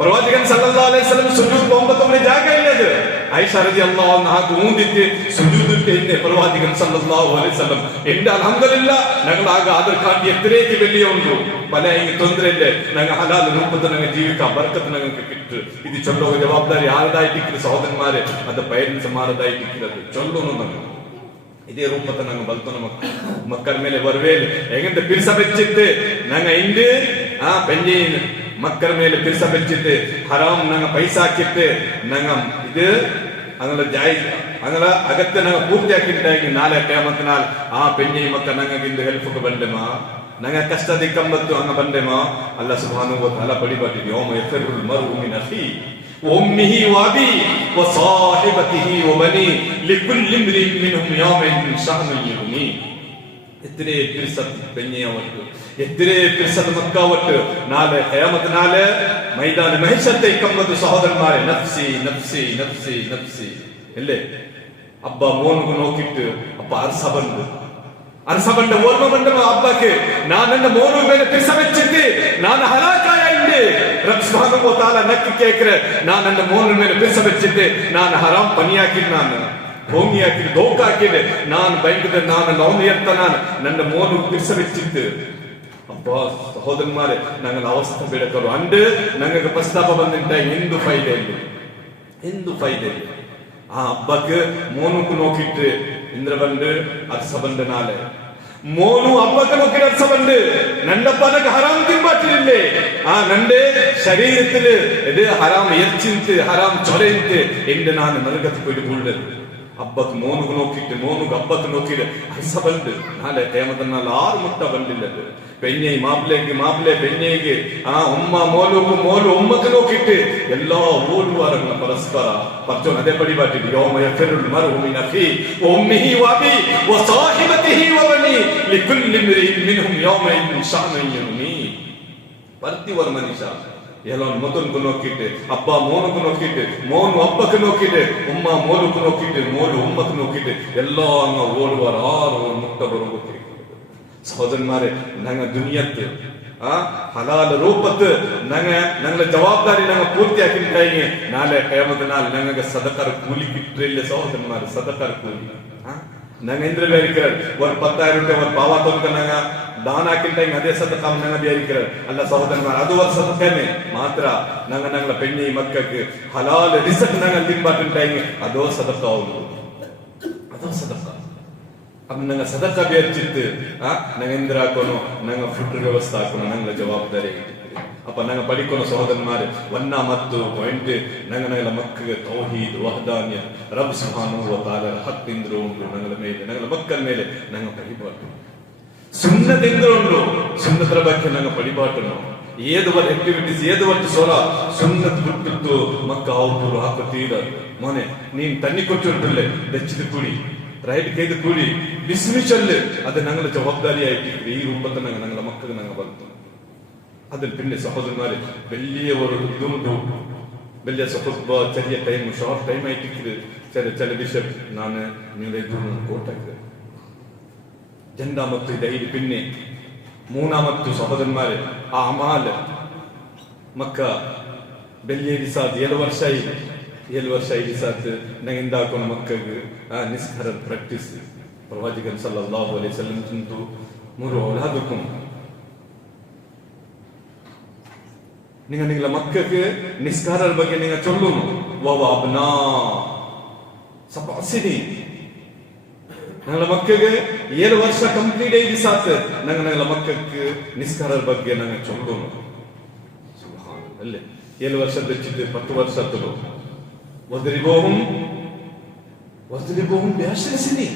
ಪ್ರವಾದಿಗನ್ ಸಲ್ಲಲ್ಲಾಹು ಅಲೈಹಿ ವಸಲ್ಲಂ ಸುಜೂದ್ 9 ಜಾಗ ಇಲ್ಲದು ಆಯಿಷಾ ರದಿಯಲ್ಲಾಹು ಅನ್ಹಾ ಕೂಂದಿತ್ತು ಸುಜೂದ್ ಹಿಂದೆ ಪ್ರವಾದಿಗನ್ ಸಲ್ಲಲ್ಲಾಹು ಅಲೈಹಿ ವಸಲ್ಲಂ ಎಂದ ಅಲ್ಹಮ್ದುಲಿಲ್ಲಾಹ್ ನಗಲಾಗ ಅದಕ್ಕಾಂಡಿ ಎತ್ತರೇತಿ ಬೆಳ್ಳಿಯವನು ಪಲೆ ಹಿಂಗೆ ತೊಂದರೆ ಇಲ್ಲ ನಂಗೆ ಹಲಾಲ್ ರೂಪದ ನಂಗೆ ಜೀವಿಕ ಬರ್ಕತ್ ನಂಗೆ ಕಿಟ್ಟು ಇದು ಚೊಲ್ಲೋ ಜವಾಬ್ದಾರಿ ಯಾರದಾಯ್ತಿಕ್ಕಿಲ್ಲ ಸಹೋದರನ್ಮಾರೆ ಅದು ಪೇರೆಂಟ್ಸ್ ಮಾರದಾಯ್ತಿಕ್ಕಿಲ್ಲ ಚೊಲ್ಲೋನು ನಂಗೆ ಇದೇ ರೂಪದ ನಂಗೆ ಬಲ್ತನ ಮಕ್ಕಳ ಮೇಲೆ ಬರುವೇಲೆ ಹೆಂಗಂತ ಪಿರ್ಸ ಬೆಚ್ಚಿತ್ತು ನಂಗೆ ಇಂದು പെഞ്ഞി മക്കള മേലെ പിരിസ വെച്ചിട്ട് ഹറാം ഞങ്ങൾ പൈസ ആക്കിയിട്ട് ഞങ്ങൾ ഇത് അങ്ങനെ അങ്ങനെ അകത്ത് ഞങ്ങൾ പൂർത്തിയാക്കിയിട്ടുണ്ടെങ്കിൽ നാളെ കേമത്തിനാൽ പെഞ്ഞി മക്ക ഞങ്ങൾക്ക് ഇത് ഹെൽപ്പൊക്കെ ബന്ധമാ ഞങ്ങൾ കഷ്ടദിക്കം ബತ್ತು അങ്ങ് ബന്ധമാ അല്ലാഹ് സുബ്ഹാനഹു വ തആല പടിപാട്ടി യൗമ യഫിറുൽ മർഉ മിൻ അഖീ وأمه وأبيه وصاحبته وبنيه لكل امرئ منهم يومئذ شأن يغنيه എത്രേ പിരിസത്ത് പെഞ്ഞിയാവട്ട് എത്രേ പിരിസത്ത് മക്കാവട്ട് നാളെ ഖിയാമത്തിനാലെ മൈദാന മഹ്ശത്തെ കമ്പത്ത് സഹോദരന്മാരെ നഫ്സി നഫ്സി നഫ്സി നഫ്സി അല്ലേ അബ്ബ മോനുക്ക് നോക്കിട്ട് അപ്പ അർസബന്റെ ഓർമ്മ ബന്ധമോ അബ്ബക്ക് ഞാൻ എന്റെ മോനു മേലെ പിരിസ വെച്ചിട്ട് ഞാൻ ഹലാക്കായുണ്ട് റബ്ബ് സുബ്ഹാനഹു വ തആല നക്കി കേക്കற ഞാൻ എന്റെ മോനു മേലെ പിരിസ വെച്ചിട്ട് ഞാൻ ഹറാം പനിയാക്കി ನಾನು ಭೂಮಿಯಾಕಿ ದೋಕಾಕಿದೆ ನಾನು ಬೈಕದ ನಾನು ನೌನಿಯತ್ತ ನಾನು ನನ್ನ ಮೋನು ಪಿರ್ಸವೆಚ್ಚಿತ್ತು ಅಪ್ಪ ಸಹೋದರನ್ಮಾರೆ ഞങ്ങൾ അവസ്ഥ ಬೇಡಕರು ಅಂಡ್ ഞങ്ങൾക്ക് ಪ್ರಸ್ತಾಪ ಬಂದಿಟ್ಟ ಎಂದು ಫೈದೆ ಅಬ್ಬಕ್ಕೆ ಮೋನುಕು ನೋಕಿಟ್ಟು ಇಂದ್ರ ಬಂದು ಅರ್ಸ ಬಂದು ನಾಳೆ മോനു അമ്മക്ക് നോക്കി രസമുണ്ട് നണ്ടപ്പനക്ക് ഹറാം തിമ്പാട്ടില്ലേ നന്റെ ശരീരത്തില് ഇത് ഹറാം എച്ചിന്ത് ഹറാം ചൊരയിന്ത് എന്റെ നാന് നരകത്ത് പോയിട്ട് കൂടുതൽ അബ്ബക്ക് മോനുക്ക് നോക്കിട്ട് മോനുക്ക് അബ്ബക്ക് നോക്കിട്ട് ഹർസ ബണ്ട് നാളെ ഖിയാമത്തിനാൽ ആറ് മുട്ട ബണ്ടില്ലത് പെഞ്ഞൈ മാപ്പിളെ പെഞ്ഞൈക്ക് ഉമ്മ മോലുക്ക് മോലു ഉമ്മക്ക് നോക്കിട്ട് എല്ലാ ഓടുവാരങ്ങളും പരസ്പര പച്ചോൻ അതേ പടിപാട്ടിട്ട് യൗമ യഫിറുൽ മർഉ മിൻ അഖീ വഉമ്മിഹി വഅബീ വസാഹിബതിഹി വബനീ ലികുല്ലി ഇംറിഇൻ മിൻഹും യൗമഇദിൻ ശഅനുൻ യുഗ്നീ പർത്തിവർ മനുഷ്യ ಎಲ್ಲೋನ್ ಮಗನ್ಕು ನೋಕಿಟ್ಟು ಅಪ್ಪ ಮೋನುಕು ನೋಕಿಟ್ಟು ಮೋನು ಅಪ್ಪಕ್ಕೆ ನೋಕಿಟ್ಟು ಉಮ್ಮ ಮೋಲುಕು ನೋಕಿಟ್ಟು ಮೋಲು ಉಮ್ಮಕ್ಕೆ ನೋಕಿಟ್ಟು ಎಲ್ಲ അങ്ങ് ഓടുവാർ ആറ് മുട്ട ബറുമ്പൊക്കെ സഹോദരന്മാരെ ഞങ്ങൾ ദുനിയത്ത് ഹലാല രൂപത്ത് ഞങ്ങളെ ജവാബ്ദാരി ഞങ്ങൾ പൂർത്തിയാക്കിയിട്ടുണ്ടെങ്കിൽ നാളെ ഖിയാമത്തിനാൽ ഞങ്ങൾക്ക് സദഖർ കൂലി കിട്ടില്ല സഹോദരന്മാരെ സദഖർ കൂലി ഞങ്ങൾ എന്തിനു വിചാരിക്കുന്നത് ഒരു 10,000 രൂപ ഒരു പാവാത്തോർക്ക് ഞങ്ങൾ ദാന ആക്കിയിട്ടുണ്ടെങ്കിൽ അതേ സദഖ ഞങ്ങൾ വിചാരിക്കുന്നത് അല്ല സഹോദരന്മാർ അത് ഒരു സദഖനെ മാത്ര ഞങ്ങളെ പെണ്ണി മക്കൾക്ക് ഹലാൽ റിസ്ക് ഞങ്ങൾ തിമ്പാട്ടുണ്ടെങ്കിൽ അതോ സദഖ ആവുന്നു അതോ സദഖ അപ്പം ഞങ്ങൾ സദഖ വിചാരിച്ചിട്ട് ഞങ്ങൾ എന്തിനാക്കണോ ഞങ്ങൾ ഫുഡ് വ്യവസ്ഥ ആക്കണോ ഞങ്ങളെ ജവാബ്ദാരി അപ്പൊ ഞങ്ങൾ പഠിക്കുന്ന സഹോദരന്മാര് ഒന്നാമത്തെ പോയിന്റ് ഞങ്ങളെ മക്കൾക്ക് തൗഹീദ് വഹ്ദാനിയ റബ്ബ് സുബ്ഹാനഹു വ തആല ഹഖ് ಇಂದ್ರೊಂದು ഞങ്ങളെ മക്കൾ മേലെ ഞങ്ങൾ പരിപാടി സുന്നത്ത് ಇಂದ್ರೊಂದು ಸುನ್ನತರ ಬಗ್ಗೆ ഞങ്ങൾ ಪರಿಪಾಟನು ಏದುವರ್ ಆಕ್ಟಿವಿಟೀಸ್ ಏದುವರ್ ಸೋಲ ಸುನ್ನತ್ ಬಿಟ್ಟು ಮಕ್ಕ ಅವರು ಹಾಕುತ್ತೀರ ಮನೆ ನೀನ್ ತಣ್ಣಿ ಕೊಟ್ಟಿರ್ತಿಲ್ಲ ದಚ್ಚಿದ ಕುಡಿ റൈറ്റ് ചെയ്ത് കൂടി ഡിസ്മിഷല് അത് ഞങ്ങളുടെ ജവാബ്ദാരിയായിട്ട് ഈ രൂപത്തിൽ ഞങ്ങളുടെ മക്കൾക്ക് ഞങ്ങൾ വളർത്തും അതിൽ പിന്നെ സഹോദരന്മാര് വലിയ ഒരു ഇതുണ്ടു വലിയ ചെറിയ ടൈം ഷോർട്ട് ടൈം ആയിട്ട് ചില ബിഷപ്പ് നാണ് നിങ്ങളെ കോട്ടാക്കുക രണ്ടാമത്തെ ധൈര്യം പിന്നെ മൂന്നാമത്തെ സഹോദരന്മാര് അമാല് മക്ക വലിയ റിസാദ് 7 ವರ್ಷ റിസാദ് ഞങ്ങൾ എന്താക്കണം മക്കൾക്ക് നിസ്കാര പ്രാക്ടീസ് പ്രവാചകൻ സല്ലല്ലാഹു അലൈഹി വസല്ലം ചൊല്ലുന്നു മുറു ഔലാദുക്കും നിങ്ങളെ മക്കൾക്ക് നിസ്കാരದ ಬಗ್ಗೆ നിങ്ങൾ ചൊല്ലുന്നു വവഅബ്നാ സബഅസിനി ഞങ്ങളുടെ മക്കൾക്ക് 7 ವರ್ಷ ಕಂಪ್ಲೀಟ್ ಆಗಿ ಸಾಕು ഞങ്ങളുടെ മക്കൾക്ക് നിസ്കാರದ ಬಗ್ಗೆ ഞങ്ങൾ ചൊല്ലുന്നു സുബ്ഹാനല്ലാഹ് അല്ലേ 7 ವರ್ಷ വെച്ചിട്ട് 10 ವರ್ಷ വദ്രിബൂഹും ബിഅശ്രി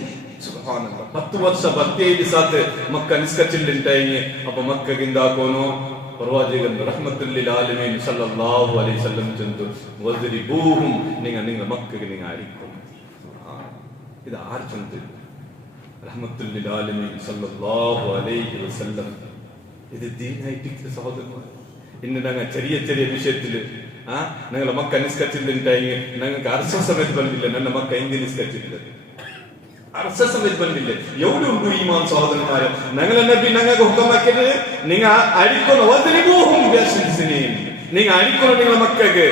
സുബ്ഹാനല്ലാഹ് 10 ವರ್ಷ ಬರ್ತಿಯಾಗಿ ಸಾಕು ಮಕ್ಕ ನಿಸ್ಕಚಿಲ್ಲಿಂಟಾಯಿ ಅಪ್ಪ ಮಕ್ಕಗೆ ಇಂದಾಕೋನು പ്രവാചകൻ റഹ്മത്തുൽ ആലമീൻ സല്ലല്ലാഹു അലൈഹി വസല്ലം ചൊല്ലുന്നു വദ്രിബൂഹും നിങ്ങളുടെ മക്കൾക്ക് നിങ്ങൾ അടിക്കും ഇത് ആര് ചൊല്ലുന്നു റഹ്മത്തുൽ ആലമീൻ സല്ലല്ലാഹു അലൈഹി വസല്ലം ഇത് ദീനായിട്ട് സഹോദരന്മാർ ഇന്ന് ഞങ്ങൾ ചെറിയ വിഷയത്തില് ഞങ്ങളെ മക്ക നിസ്കരിച്ചിട്ടുണ്ടായി ഞങ്ങൾക്ക് അർശ സമയത്ത് ಬಂದಿಲ್ಲ ನನ್ನ ಮಕ್ಕ ಹಿಂದೆ ನಿಸ್ಕರಿಸಿಲ್ಲ ಅರ್ಸ ಸಮೇತ ಬಂದಿಲ್ಲ ಎವಡು ಉಂಟು ಈಮಾನ್ ಸಹೋದರന്മാരെ ഞങ്ങളെ നബി ഞങ്ങൾക്ക് ಹುಕಮ್ ಹಾಕಿದ್ರೆ നിങ്ങൾ അടിക്കുന്ന വദ്രിബൂഹും ബിഅശ്രി നിങ്ങൾ അടിക്കുന്ന നിങ്ങളുടെ മക്കൾക്ക്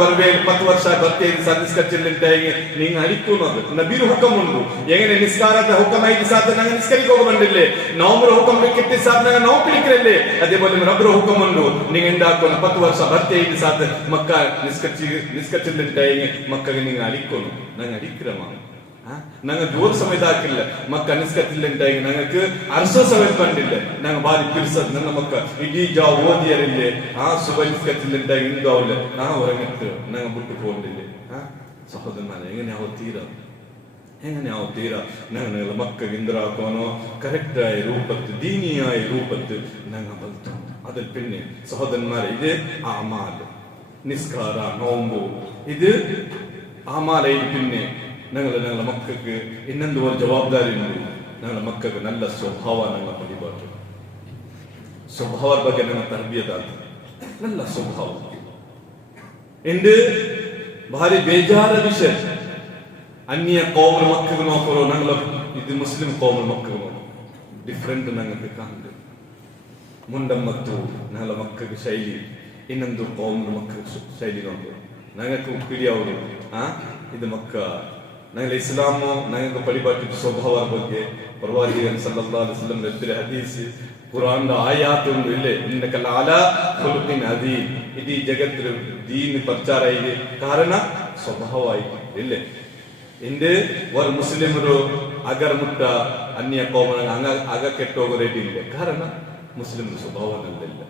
വെറുതെ 10 ವರ್ಷ 15 നിസ്കരിച്ചിട്ടുണ്ടായി നിങ്ങൾ അടിക്കുന്നത് നബിയുടെ ಹುಕಮ್ ഉണ്ട് എങ്ങനെ നിസ്കാരത്തെ ಹುಕಮ್ ആയിട്ട് സാത്ത് ഞങ്ങൾ നിസ്കരിക്കുക ಬಂದಿല്ലേ നോമ്പുര ಹುಕಮ್ കിട്ടി സാത്ത് ഞങ്ങൾ നോമ്പ് പിടിക്കലല്ലേ അതേപോലെ റബ്ബുര ಹುಕಮ್ ഉണ്ട് നിങ്ങൾ എന്താക്കുന്നു 10 ವರ್ಷ 15 സാത്ത് മക്ക നിസ്കരിച്ചിട്ടുണ്ടായി മക്കൾക്ക് നിങ്ങൾ അടിക്കുന്നു ഞങ്ങൾ അടിக்கிறമാണ് ನಂಗೆ ಜೋರ್ ಸಮೇತ ಹಾಕಿಲ್ಲ ಮಕ್ಕ ಅನಿಸ್ಕತ್ತಿಲ್ಲ ಅಂತ ನಂಗಕ್ಕೆ ಅರ್ಸ ಸಮೇತ ಬಂದಿಲ್ಲ ನಂಗೆ ಬಾರಿ ಪಿರ್ಸದ್ ನನ್ನ ಮಕ್ಕ ಇಡೀ ಜಾ ಓದಿಯರಿಲ್ಲ ಸುಬ ಅನಿಸ್ಕತ್ತಿಲ್ಲ ಅಂತ ಇಂದು ಅವಲ್ಲ ಹೊರಗಿತ್ತು ನಂಗೆ ಬಿಟ್ಟು ಹೋಗಿಲ್ಲ ಸಹೋದರ ನಾನು ಹೆಂಗನೆ ಯಾವ ತೀರ ನಂಗೆ ಮಕ್ಕ ಇಂದ್ರ ಹಾಕೋನೋ ಕರೆಕ್ಟ್ ಆಗಿ ರೂಪತ್ತು ದೀನಿಯಾಗಿ ರೂಪತ್ತು ನಂಗೆ ಬಲ್ತು ಅದ್ರ ಪಿನ್ನೆ ಸಹೋದರನ್ಮಾರೆ ಇದು ಆಮಾಲ್ ನಿಸ್ಕಾರ ನೋಂಬು ಇದು ಆಮಾಲ ಇದು ಪಿನ್ನೆ ഞങ്ങളെ മക്കൾക്ക് ಇನ್ನೊಂದು ഒരു ಜವಾಬ್ದಾರಿ ഉണ്ട് ഞങ്ങളെ മക്കൾക്ക് നല്ല ಸ್ವಭಾವ ഞങ്ങൾ ಪಡಿಬಾರ್ದು ಸ್ವಭಾವದ ಬಗ್ಗೆ ನನ್ನ ತರಬೇತಾದ നല്ല ಸ್ವಭಾವ ಎಂದು ಭಾರಿ ಬೇಜಾರ ವಿಷಯ ಅನ್ಯ ಕೋಮನ ಮಕ್ಕಳು ನೋಕರು ഞങ്ങൾ ಇದು ಮುಸ್ಲಿಂ ಕೋಮನ ಮಕ್ಕಳು ಡಿಫರೆಂಟ್ ഞങ്ങൾക്ക് ಕಾಣುತ್ತೆ ಮುಂಡಮ್ಮತ್ತು ഞങ്ങളെ ಮಕ್ಕಳಿಗೆ ಶೈಲಿ ಇನ್ನೊಂದು ಕೋಮನ ಮಕ್ಕಳಿಗೆ ಶೈಲಿ ನೋಡು ഞങ്ങൾക്ക് പിടിയാവുന്നു ಇದು ಮಕ್ಕ ഞങ്ങൾ ഇസ്ലാമോ ഞങ്ങൾക്ക് പടിപാട്ടിന്റെ സ്വഭാവ ಬಗ್ಗೆ പ്രവാചകൻ സല്ലല്ലാഹു അലൈഹി വസല്ലം എത്തിയ ഹദീസ് ഖുർആന്റെ ആയാത്തുണ്ട് ഇല്ലേ ഇന്നക അലാ ഖുലുഖിൻ അദീം ഇദി ജഗത്തിൽ ദീൻ പ്രചാരയിലെ ಕಾರಣ ಸ್ವಭಾವයි ಇല്ലേ ಇಂದೆ ವರ ಮುಸ್ಲಿಮರು ಅಗರ ಮುಟ್ಟ ಅನ್ಯ ಕೋಮನ ಅಗ ಕೆಟ್ಟೋಗೋ ರೆಡಿ ಇಲ್ಲ ಕಾರಣ ಮುಸ್ಲಿಮರ ಸ್ವಭಾವನಲ್ಲ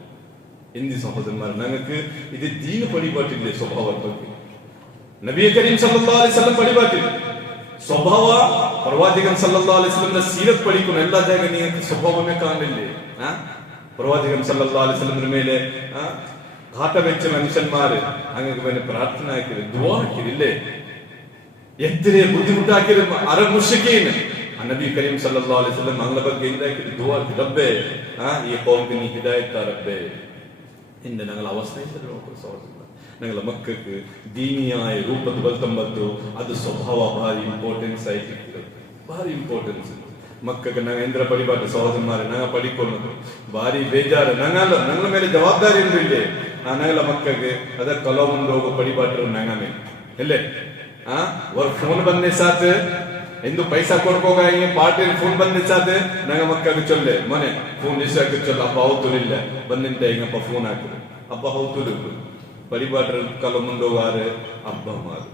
ಇಂದಿ ಸಹೋದರರು ഞങ്ങൾക്ക് ഇത് ദീൻ പടിപാട്ടിന്റെ സ്വഭാവ ಬಗ್ಗೆ നബി കരീം സല്ലല്ലാഹു അലൈഹി വസല്ലം പടിപാട്ടി സ്വഭാವ പ്രവാചകൻ സല്ലല്ലാഹു അലൈഹി വസല്ലം സീരത്ത് പഠിക്കുന്ന എല്ലാ ജാഗ നിങ്ങൾക്ക് സ്വഭാവമേ കാണില്ലേ പ്രവാചകൻ സല്ലല്ലാഹു അലൈഹി വസല്ലം ಮೇಲೆ കാട്ട വെച്ച മനുഷ്യന്മാര് അങ്ങക്ക് വേണ്ടി പ്രാർത്ഥന ആക്കിയത് ദുആ ആക്കിയില്ലേ എത്ര ബുദ്ധിമുട്ടാക്കിയത് അറബ് മുശ്രിക്കീൻ നബി കരീം സല്ലല്ലാഹു അലൈഹി വസല്ലം അങ്ങల ಬಗ್ಗೆ എന്താക്കിയത് ദുആ റബ്ബേ ഈ ഖൗമിന് നീ ഹിദായത്ത് റബ്ബേ ഇന്ന് ഞങ്ങൾ അവസ്ഥയിൽ നോക്കുക ഞങ്ങളെ മക്കൾക്ക് ദീനിയായ ರೂಪದ ಬಲ್ತಂಬತ್ತು ಅದು ಸ್ವಭಾವ ಭಾರಿ ಇಂಪಾರ್ಟೆನ್ಸ್ ಆಯ್ತು ಭಾರಿ ಇಂಪಾರ್ಟೆನ್ಸ್ ಮಕ್ಕಕ್ಕೆ ನಂಗೆ ಎಂದ್ರ ಪಡಿಬಾರ್ದು ಸಹೋದರಮಾರೆ ನಂಗೆ ಪಡಿಕೊಳ್ಳೋದು ಭಾರಿ ಬೇಜಾರು ನಂಗಳ ಮೇಲೆ ಜವಾಬ್ದಾರಿ ಇಲ್ಲೇ ನಂಗಲ ಮಕ್ಕಗೆ ಅದ ಕಲೋಮಂದು ಹೋಗೋ ಪಡಿಬಾಟ್ರು ನಂಗಮೆ ಎಲ್ಲೇ ಅವ್ರ ಫೋನ್ ಬಂದೆ ಸಾತ್ ಎಂದು ಪೈಸಾ ಕೊಡ್ಕೋಗ ಪಾರ್ಟಿ ಫೋನ್ ಬಂದೆ ಸಾತ್ ನಂಗ ಮಕ್ಕಗೆ ಚೊಲ್ಲೆ ಮನೆ ಫೋನ್ ಇಷ್ಟ ಚೊಲ್ಲ ಅಪ್ಪ ಹೌತುಲಿಲ್ಲ ಬಂದಿಂತ ಹಿಂಗಪ್ಪ ಫೋನ್ ಹಾಕಿದ್ರು ಅಪ್ಪ ಹೌತುಲು ಪಡಿಬಾಟ್ರ ಕಲೋಮಂದೋಗಾರೆ ಅಬ್ಬ ಮಾರು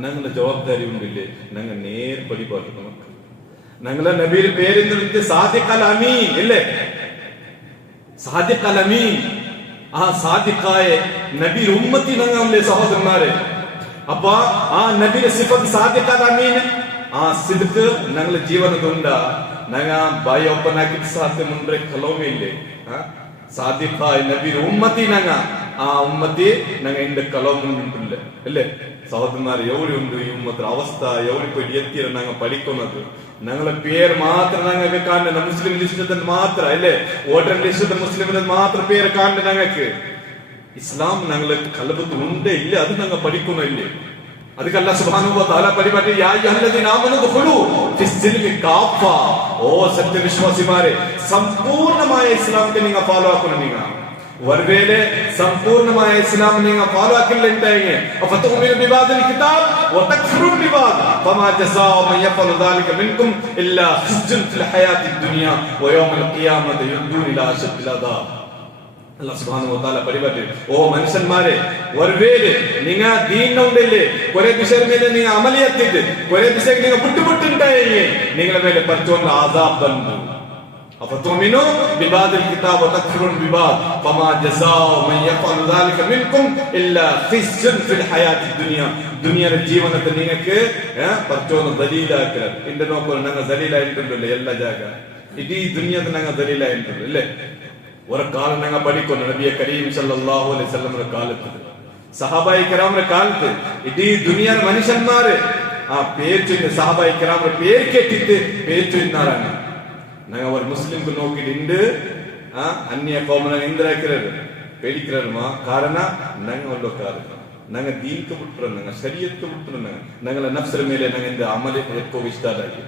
ನಂಗಲ ಜವಾಬ್ದಾರಿ ಉಂಡಿല്ലേ ನಂಗ ನೇರ್ ಪಡಿಬಾಟ್ರು ಮಕ್ಕಳು ഞങ്ങള നബിയുടെ പേരെന്ന് സാദിഖ് അൽ അമീൻ അല്ലേ സാദിഖ് അൽ അമീൻ സാദിഖായ നബിയുടെ ഉമ്മത്തി ഞങ്ങളെ സഹോദരന്മാരെ അപ്പൊ നബിയുടെ സിഫത്ത് സാദിഖ് അൽ അമീൻ സിദ്ഖ് ഞങ്ങളെ ജീവനದುಂಡ ഞങ്ങ ಬಾಯಿ ಓಪನ್ ಹಾಕಿ ಸಾಧ್ಯ ಮುಂದ್ರೆ ಕಲೋಮೆ ಇಲ್ಲೇ സാദിഖായ നബിയുടെ ഉമ്മത്തി ഞങ്ങ ഉമ്മത്തി ഞങ്ങ എന്റെ കലോമുണ്ടില്ല അല്ലേ സഹോദരന്മാരെ എവിടെ ഉണ്ട് ഈ ഉമ്മത്ര അവസ്ഥ എവിടെ പോയി എത്തിയ ഞങ്ങൾ പഠിക്കുന്നത് ഞങ്ങളെ പേര് മാത്രം ഞങ്ങൾക്ക് കാണുന്ന മുസ്ലിം ലിസ്റ്റത്തിൽ മാത്രം അല്ലേ വോട്ടർ ലിസ്റ്റത്തിൽ മുസ്ലിമിന് മാത്രം പേര് കാണുന്ന ഞങ്ങൾക്ക് ഇസ്ലാം ഞങ്ങളെ കലബത്ത് ഉണ്ടേ ഇല്ല അത് ഞങ്ങൾ പഠിക്കുന്നില്ലേ ಅದಕ್ಕೆ ಅಲ್ಲಾಹ್ ಸುಬ್ಹಾನಹು ವ ತಆಲಾ ಪರಿಪಾಟಿ ಯಾ ಅಯ್ಯುಹಲ್ಲದೀನ ಆಮನು ದುಖುಲು ಫಿಸ್ ಸಿಲ್ಮಿ ಕಾಫಾ ಓ ಸತ್ಯ ವಿಶ್ವಾಸಿಮಾರೆ ಸಂಪೂರ್ಣമായ ಇಸ್ಲಾಂಗೆ ನೀವು ಫಾಲೋ ಹಾಕೋಣ ನೀವು ವರ್ವೇಲೆ ಸಂಪೂರ್ಣമായ ಇಸ್ಲಾಂ ನೀವು ಫಾಲೋ ಹಾಕಿಲ್ಲ ಅಂತಾಯಿಗೆ ಅಫತುಮಿನು ಬಿಬಾದಿಲ್ ಕಿತಾಬ್ ವ ತಕ್ಫುರು ಬಿಬಾದ್ ಫಮಾ ಜಸಾഉ ಮನ್ ಯಫಅಲು ذلك منكم ಇಲ್ಲಾ ಖಿಜ್ಜುನ್ ಫಿಲ್ ಹಯಾತಿದ್ ದುನಿಯಾ ವ ಯೌಮಲ್ ഖിയാമത്തി യുദ്ദൂന ഇലാ അശദ്ദിൽ അദാബ್ അല്ലാഹ് സുബ്ഹാനഹു വ തആല പരിപാടി ഓ മനുഷ്യന്മാരെ വർവേലെ നിങ്ങ ദീനുണ്ടല്ലേ കുറേ വിഷയം ಮೇಲೆ ನೀವು ಅಮಲಿ ಎತ್ತಿದ್ದು കുറേ ವಿಷಯ ನೀವು ಬಿಟ್ಟುಬಿಟ್ಟುಂಟಾಯಿಗೆ ನಿಗಳ ಮೇಲೆ ಪರ್ಚೋನ ಆಜಾಬ್ ಬಂದು ಅಫತುಮಿನು ಬಿಬಾದಿಲ್ ಕಿತಾಬ್ ವ ತಕ್ಫುರುನ್ ಬಿಬಾದ್ ಫಮಾ ಜಸಾഉ ಮನ್ ಯಫಅಲು ذلك منكم ಇಲ್ಲಾ ಖಿಜ್ಜುನ್ ಫಿಲ್ ಹಯಾತಿದ್ ದುನಿಯಾ ದುನಿಯಾದ ಜೀವನದ ನಿಮಗೆ ಪರ್ಚೋನ ದಲೀಲ ಆಕರ ಇಂದ ನೋಕರು ನಂಗ ದಲೀಲ ಇಟ್ಟಿಲ್ಲ ಎಲ್ಲ ಜಾಗ ಇಡೀ ದುನಿಯಾದ ನಂಗ ದಲೀಲ ಇಟ್ಟಿಲ್ಲ ಇಲ್ಲೇ ഒരു കാലം ഞങ്ങൾ പഠിക്കുന്നു നബിയെ കരീം സല്ലല്ലാഹു അലൈഹി വസല്ലമയുടെ കാലത്ത് സഹാബായി കിറാമിന്റെ കാലത്ത് ഇടീ ദുനിയാ മനുഷ്യന്മാര് പേര് ചൊല്ലുന്ന സഹാബായി കിറാമിന്റെ പേര് കേട്ടിട്ട് പേര് ചൊല്ലുന്നാറാണ് ഞങ്ങൾ ഒരു മുസ്ലിംക്ക് നോക്കിയിട്ടുണ്ട് അന്യ കോമന ಇಂದ್ರಾಕಿರರು പേടിக்கிறരുമാ കാരണം ഞങ്ങളുടെ കാരണം ഞങ്ങൾ ദീൻക്ക് ಬಿಟ್ರು ഞങ്ങൾ ശരീഅത്ത് ಬಿಟ್ರು ഞങ്ങളെ നഫ്സിന്റെ ಮೇಲೆ ഞങ്ങൾ അമൽ ఎక్కువ ಇಷ್ಟದಾಗಿ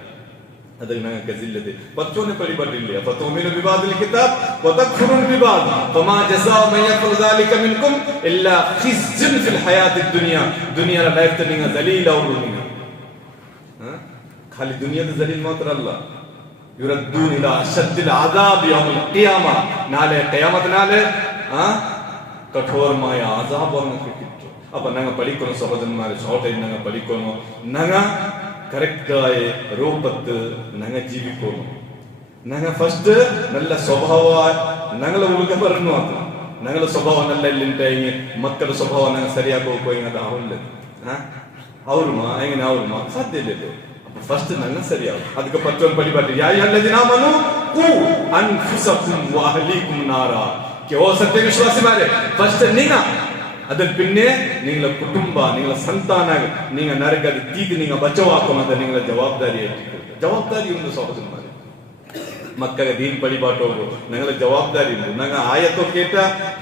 ಅದಕ್ಕೆ ನಂಗೆ ಗಜಿಲ್ಲದೆ ಪಚ್ಚೋನೆ ಪರಿಬಾಟಿಲ್ಲ ಫತುಮಿನು ಬಿಬಾದಿಲ್ ಕಿತಾಬ್ ವ ತಕ್ಫುರುನ್ ಬಿಬಾದ್ ಫಮಾ ಜಸಾഉ ಮನ್ ಯಫಅಲು ذلك منكم ಇಲ್ಲಾ ಖಿಜ್ಜುನ್ ಫಿಲ್ ಹಯಾತಿದ್ ದುನಿಯಾ ದುನಿಯಾದ ಲೈಫ್ ನಿಂಗ ದಲೀಲ್ ಅವರು ನಿಂಗ ಖಾಲಿ ದುನಿಯಾದ ದಲೀಲ್ ಮಾತ್ರ ಅಲ್ಲ ಯುರದ್ದೂನ ಇಲಾ ಅಶದ್ದಿಲ್ ಅದಾಬ್ ಯೌಮಲ್ ഖിയാമ ನಾಳೆ ഖിയാമತ್ ನಾಳೆ ಕಠೋರമായ ಅಜಾಬ್ ಅನ್ನು കിട്ടും ಅಪ್ಪ ನಂಗ ಪಡಿಕೋನು ಸಹೋದರನ್മാരെ ಶಾರ್ಟೇಜ್ ನಂಗ ಪಡಿಕೋನು ನಂಗ കറക്റ്റായ രൂപത്ത് ഞങ്ങൾ ജീവിക്കുന്നു. ഞങ്ങൾ ഫസ്റ്റ് നല്ല സ്വഭാവ ഞങ്ങളെ ഉൾക്ക പറഞ്ഞു മാത്രം ഞങ്ങളുടെ ಸ್ವಭಾವ നല്ല ಇಲ್ಲಿಂಟಾಗಿ ಮಕ್ಕಳ ಸ್ವಭಾವ ನಂಗೆ ಸರಿಯಾಗಿ ಹೋಗಿ ಅದು ಅವಲ್ಲ ಅವ್ರಮ್ಮ ಹೆಂಗೆ ಅವ್ರಮ್ಮ ಸಾಧ್ಯ ಇಲ್ಲ. ಅಪ್ಪ ಫಸ್ಟ್ ನಂಗೆ ಸರಿಯಾಗ ಅದಕ್ಕೆ ಪಚ್ಚೊಂದು ಪಡಿಬಾರ್ದು ಯಾ ಎಲ್ಲದಿನ ಮನು ಕು ಅನ್ಫುಸಕುಂ ವಅಹ್ಲಿಕುಂ ನಾರಾ ಓ ಸತ್ಯ ವಿಶ್ವಾಸಿ ಮಾರೆ ಫಸ್ಟ್ ನೀನ ಅದರ ಪಿನ್ನೆ ನಿಂಗಳ ಕುಟುಂಬ ನಿಂಗಳ ಸಂತಾನ ನಿಂಗ ನರಕದ ತೀಗ ನಿಂಗ ಬಚಾವಾಕೋನದ ನಿಂಗಳ ಜವಾಬ್ದಾರಿ ಒಂದು ಸಹೋದರ ಮಾರೆ ಮಕ್ಕಳಿಗೆ ದೀನ್ ಪಡಿಬಾಟು ಹೋಗು ನಂಗಳ ಜವಾಬ್ದಾರಿ ಉಂಟು. ನಂಗೆ ಆಯತ್ತೋ ಕೇಟ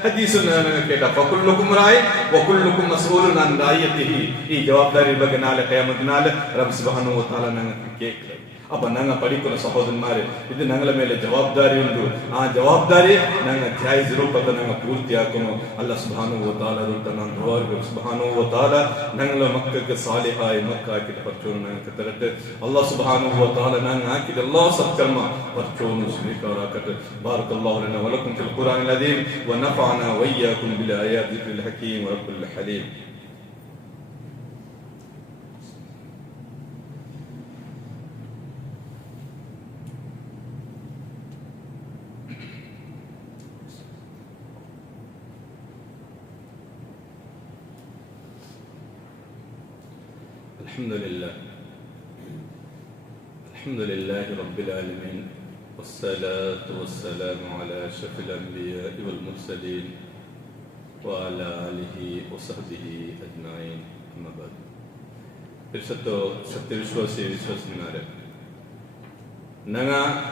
ಹದೀಸು ನಂಗೆ ಕೇಟ ಫಕುಲ್ಲುಕುಂ ರಾಯ್ ವಕುಲ್ಲುಕುಂ ಮಸ್ಊಲುನ್ ಅನ್ ರಾಯತಿಹಿ. ಈ ಜವಾಬ್ದಾರಿ ಬಗ್ಗೆ ನಾಳೆ ಕಿಯಾಮತ್ ನಾಳೆ ರಬ್ಬ್ ಸುಬ್ಹಾನಹು ವ ತಆಲಾ ನಂಗೆ ಕೇಳ್ತಾರೆ. ಅಪ್ಪ ನಂಗೆ ಪಡಿಕೊಳ್ಳೋ ಸಹೋದರನ್ಮಾರೆ ಇದು ನಂಗಳ ಮೇಲೆ ಜವಾಬ್ದಾರಿ ಉಂಟು. ಆ ಜವಾಬ್ದಾರಿ ನಂಗೆ ಜಾಯಿಜ್ ರೂಪದ ನಂಗೆ ಪೂರ್ತಿ ಹಾಕೋನು ಅಲ್ಲ ಸುಬ್ಹಾನಹು ವ ತಆಲಾ ಅಂತ ನಾನು ದುಆರ್ಗು ಸುಬ್ಹಾನಹು ವ ತಆಲಾ ನಂಗಳ ಮಕ್ಕಳಿಗೆ ಸಾಲಿಹಾಯ ಮಕ್ಕ ಹಾಕಿದ ಪರ್ಚೋನು ನಂಗೆ ತರತ್ತೆ. ಅಲ್ಲಾಹ್ ಸುಬ್ಹಾನಹು ವ ತಆಲಾ ನಂಗೆ ಹಾಕಿದ ಎಲ್ಲಾ ಸತ್ಕರ್ಮ ಪರ್ಚೋನು ಸ್ವೀಕಾರ ಆಕತ್ತೆ. ಬಾರಕಲ್ಲಾಹು ಲನಾ ವ ಲಕುಂ ಫಿಲ್ ಕುರ್ಆನಿಲ್ ಅಜೀಮ್ ವ ನಫಅನಾ ವ ಇಯ್ಯಾಕುಂ ಬಿಲ್ ಆಯಾತಿ ಜಿಕ್ರಿಲ್ ಹಕೀಮ್ ವ ರಬ್ಬಿಲ್ ಹಲೀಮ್. الحمد لله رب العالمين والصلاة والسلام على أشرف الأنبياء والمرسلين وعلى آله وصحبه أجمعين. أما بعد ಸತ್ಯವಿಶ್ವಾಸಿ ವಿಶ್ವಾಸಿನಾರೆ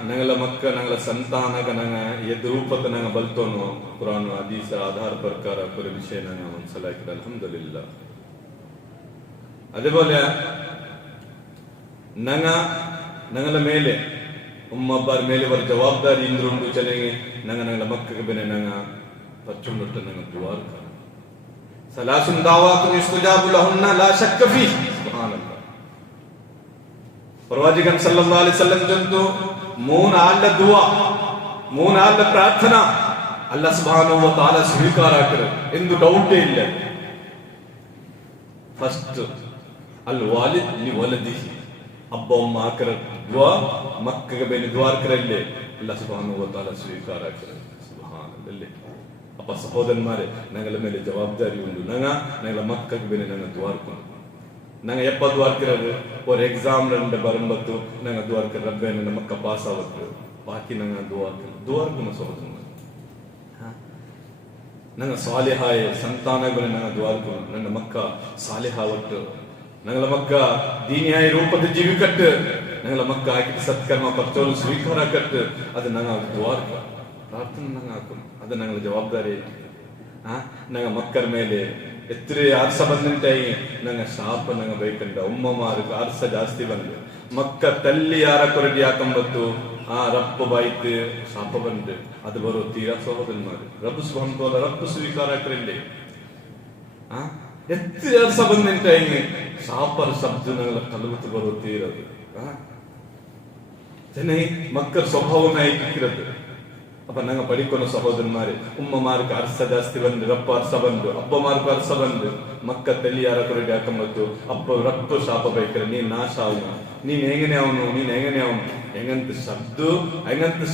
ನಂಗಳ ಮಕ್ಕ ನಂಗಳ ಸಂತಾನಗ ನಂಗ ಎದ್ದು ರೂಪದ ನಂಗ ಬಲ್ತೋನು ಕುರಾನ್ ಹದೀಸ್ ಆಧಾರ ಪ್ರಕಾರ ಪೂರ ವಿಷಯ ನಂಗ ಒಂದ್ಸಲ ಹಾಕಿದ ಅಲ್ಹಮ್ದುಲಿಲ್ಲಾ. അതേപോലെ ഞങ്ങളുടെ മേലെ ഉമ്മബ്ബാർ മേലെ ഒരു ജവാബ്ദാരി ഇന്തുണ്ട് ചെല്ലെങ്കിൽ ഞങ്ങളുടെ മക്കൾക്ക് പിന്നെ ഞങ്ങൾ പറ്റുന്നിട്ട് ഞങ്ങൾ ദുആർക്കാം. സലാസുൻ ദഅവാതുൻ യുസ്തജാബു ലഹുന്ന ലാ ശക്ക ഫീഹ്. സുബ്ഹാനല്ലാഹ്. പ്രവാചകൻ സല്ലല്ലാഹു അലൈഹി വസല്ലം ചൊല്ലുന്നു മൂന്ന് ആളുടെ ദുആ മൂന്ന് ആളുടെ പ്രാർത്ഥന അല്ലാഹ് സുബ്ഹാനഹു വ തആല സ്വീകാരാക്കരുത് ಎಂದು ಡೌಟೇ ಇಲ್ಲ. ಫಸ್ಟ್ ಅಲ್ ವಾಲಿದ್ ಲಿ ವಲದಿಹಿ ಅಬ್ಬ ಅಮ್ಮ ಹಾಕರ ದುವಾ ಮಕ್ಕಗೆ ಬೇನೆ ದ್ವಾರಕರಲ್ಲೇ ಅಲ್ಲಾಹ್ ಸುಬ್ಹಾನಹು ವ ತಆಲಾ ಸ್ವೀಕಾರ ಆಗ್ತದೆ. ಸುಬ್ಹಾನಲ್ಲೇ ಅಪ್ಪ ಸಹೋದರನ್ಮಾರೆ ನಂಗಳ ಮೇಲೆ ಜವಾಬ್ದಾರಿ ಉಂಟು. ನಂಗಳ ಮಕ್ಕಗೆ ಬೇನೆ ನಂಗೆ ದ್ವಾರಕ ನಂಗೆ ಎಪ್ಪ ದ್ವಾರಕರದು ஒரு ಎಕ್ಸಾಮ್ ರಂಡ ಬರಂಬತ್ತು ನಂಗೆ ದ್ವಾರಕರ ರಬ್ಬೆ ನನ್ನ ಮಕ್ಕ ಪಾಸ್ ಆವತ್ತು ಬಾಕಿ ನಂಗೆ ದ್ವಾರಕ ಸಹೋದರನ್ಮಾರೆ ನಂಗೆ ಸಾಲಿಹಾಯ ಸಂತಾನಗಳು ನಂಗೆ ದ್ವಾರಕ ನನ್ನ ಮಕ್ಕ ಸಾಲಿಹ ಒಟ್ಟು ನಂಗಳ ಮಕ್ಕ ದೀನಿಯಾಯ ರೂಪದ ಜೀವಿ ಕಟ್ಟು ನಂಗಳ ಮಕ್ಕ ಹಾಕಿದ ಸತ್ಕರ್ಮ ಪರ್ಚೋಲು ಸ್ವೀಕಾರ ಕಟ್ಟು ಅದು ನಂಗೆ ದ್ವಾರಕ ಪ್ರಾರ್ಥನೆ ನಂಗೆ ಹಾಕೋಣ ಅದು ನಂಗಳ ಜವಾಬ್ದಾರಿ. ನಂಗ ಮಕ್ಕಳ ಮೇಲೆ ಎತ್ತರೆ ಅರ್ಸ ಬಂದಂಟಾಯಿ ನಂಗೆ ಶಾಪ ನಂಗೆ ಬೈಕಂಡ ಉಮ್ಮಮಾರ್ಗ ಅರ್ಸ ಜಾಸ್ತಿ ಬಂದು ಮಕ್ಕ ತಲ್ಲಿ ಯಾರ ಕೊರಡಿ ಹಾಕೊಂಬತ್ತು ರಪ್ಪ ಬಾಯ್ತು ಶಾಪ ಬಂದು ಅದು ಬರೋ ತೀರಾ ಸಹೋದರ ಮಾಡಿ ರಬ್ಬು ಸುಭಂತೋದ ರಬ್ಬು ಸ್ವೀಕಾರ ಹಾಕ್ರಲ್ಲಿ ಎತ್ತಿ ಅರ್ಸ ಬಂದಂಟಾಯಿ ಶಾಪರ ಶಬ್ದ ನಂಗಳ ಕಲವತ್ತು ಬರೋ ತೀರದು ಜನ ಮಕ್ಕಳ ಸ್ವಭಾವನ ಐಕಿರದು. ಅಪ್ಪ ನಂಗೆ ಪಡಿಕೊಳ್ಳೋ ಸಹೋದರನ್ಮಾರೆ ಉಮ್ಮಮಾರ್ಗ ಅರ್ಸ ಜಾಸ್ತಿ ಬಂದು ರಪ್ಪ ಅರ್ಸ ಬಂದು ಅಪ್ಪ ಮಾರ್ಗ ಅರ್ಸ ಬಂದು ಮಕ್ಕ ತಲ್ಲಿ ಯಾರ ಕೊರಡಿ ಹಾಕೊಂಬತ್ತು ಅಪ್ಪ ರಪ್ಪ ಶಾಪ ಬೈಕರೆ ನೀನ್ ನಾಶ ಅವನು ನೀನ್ ಹೆಂಗನೆ ಅವನು ಹೆಂಗಂತ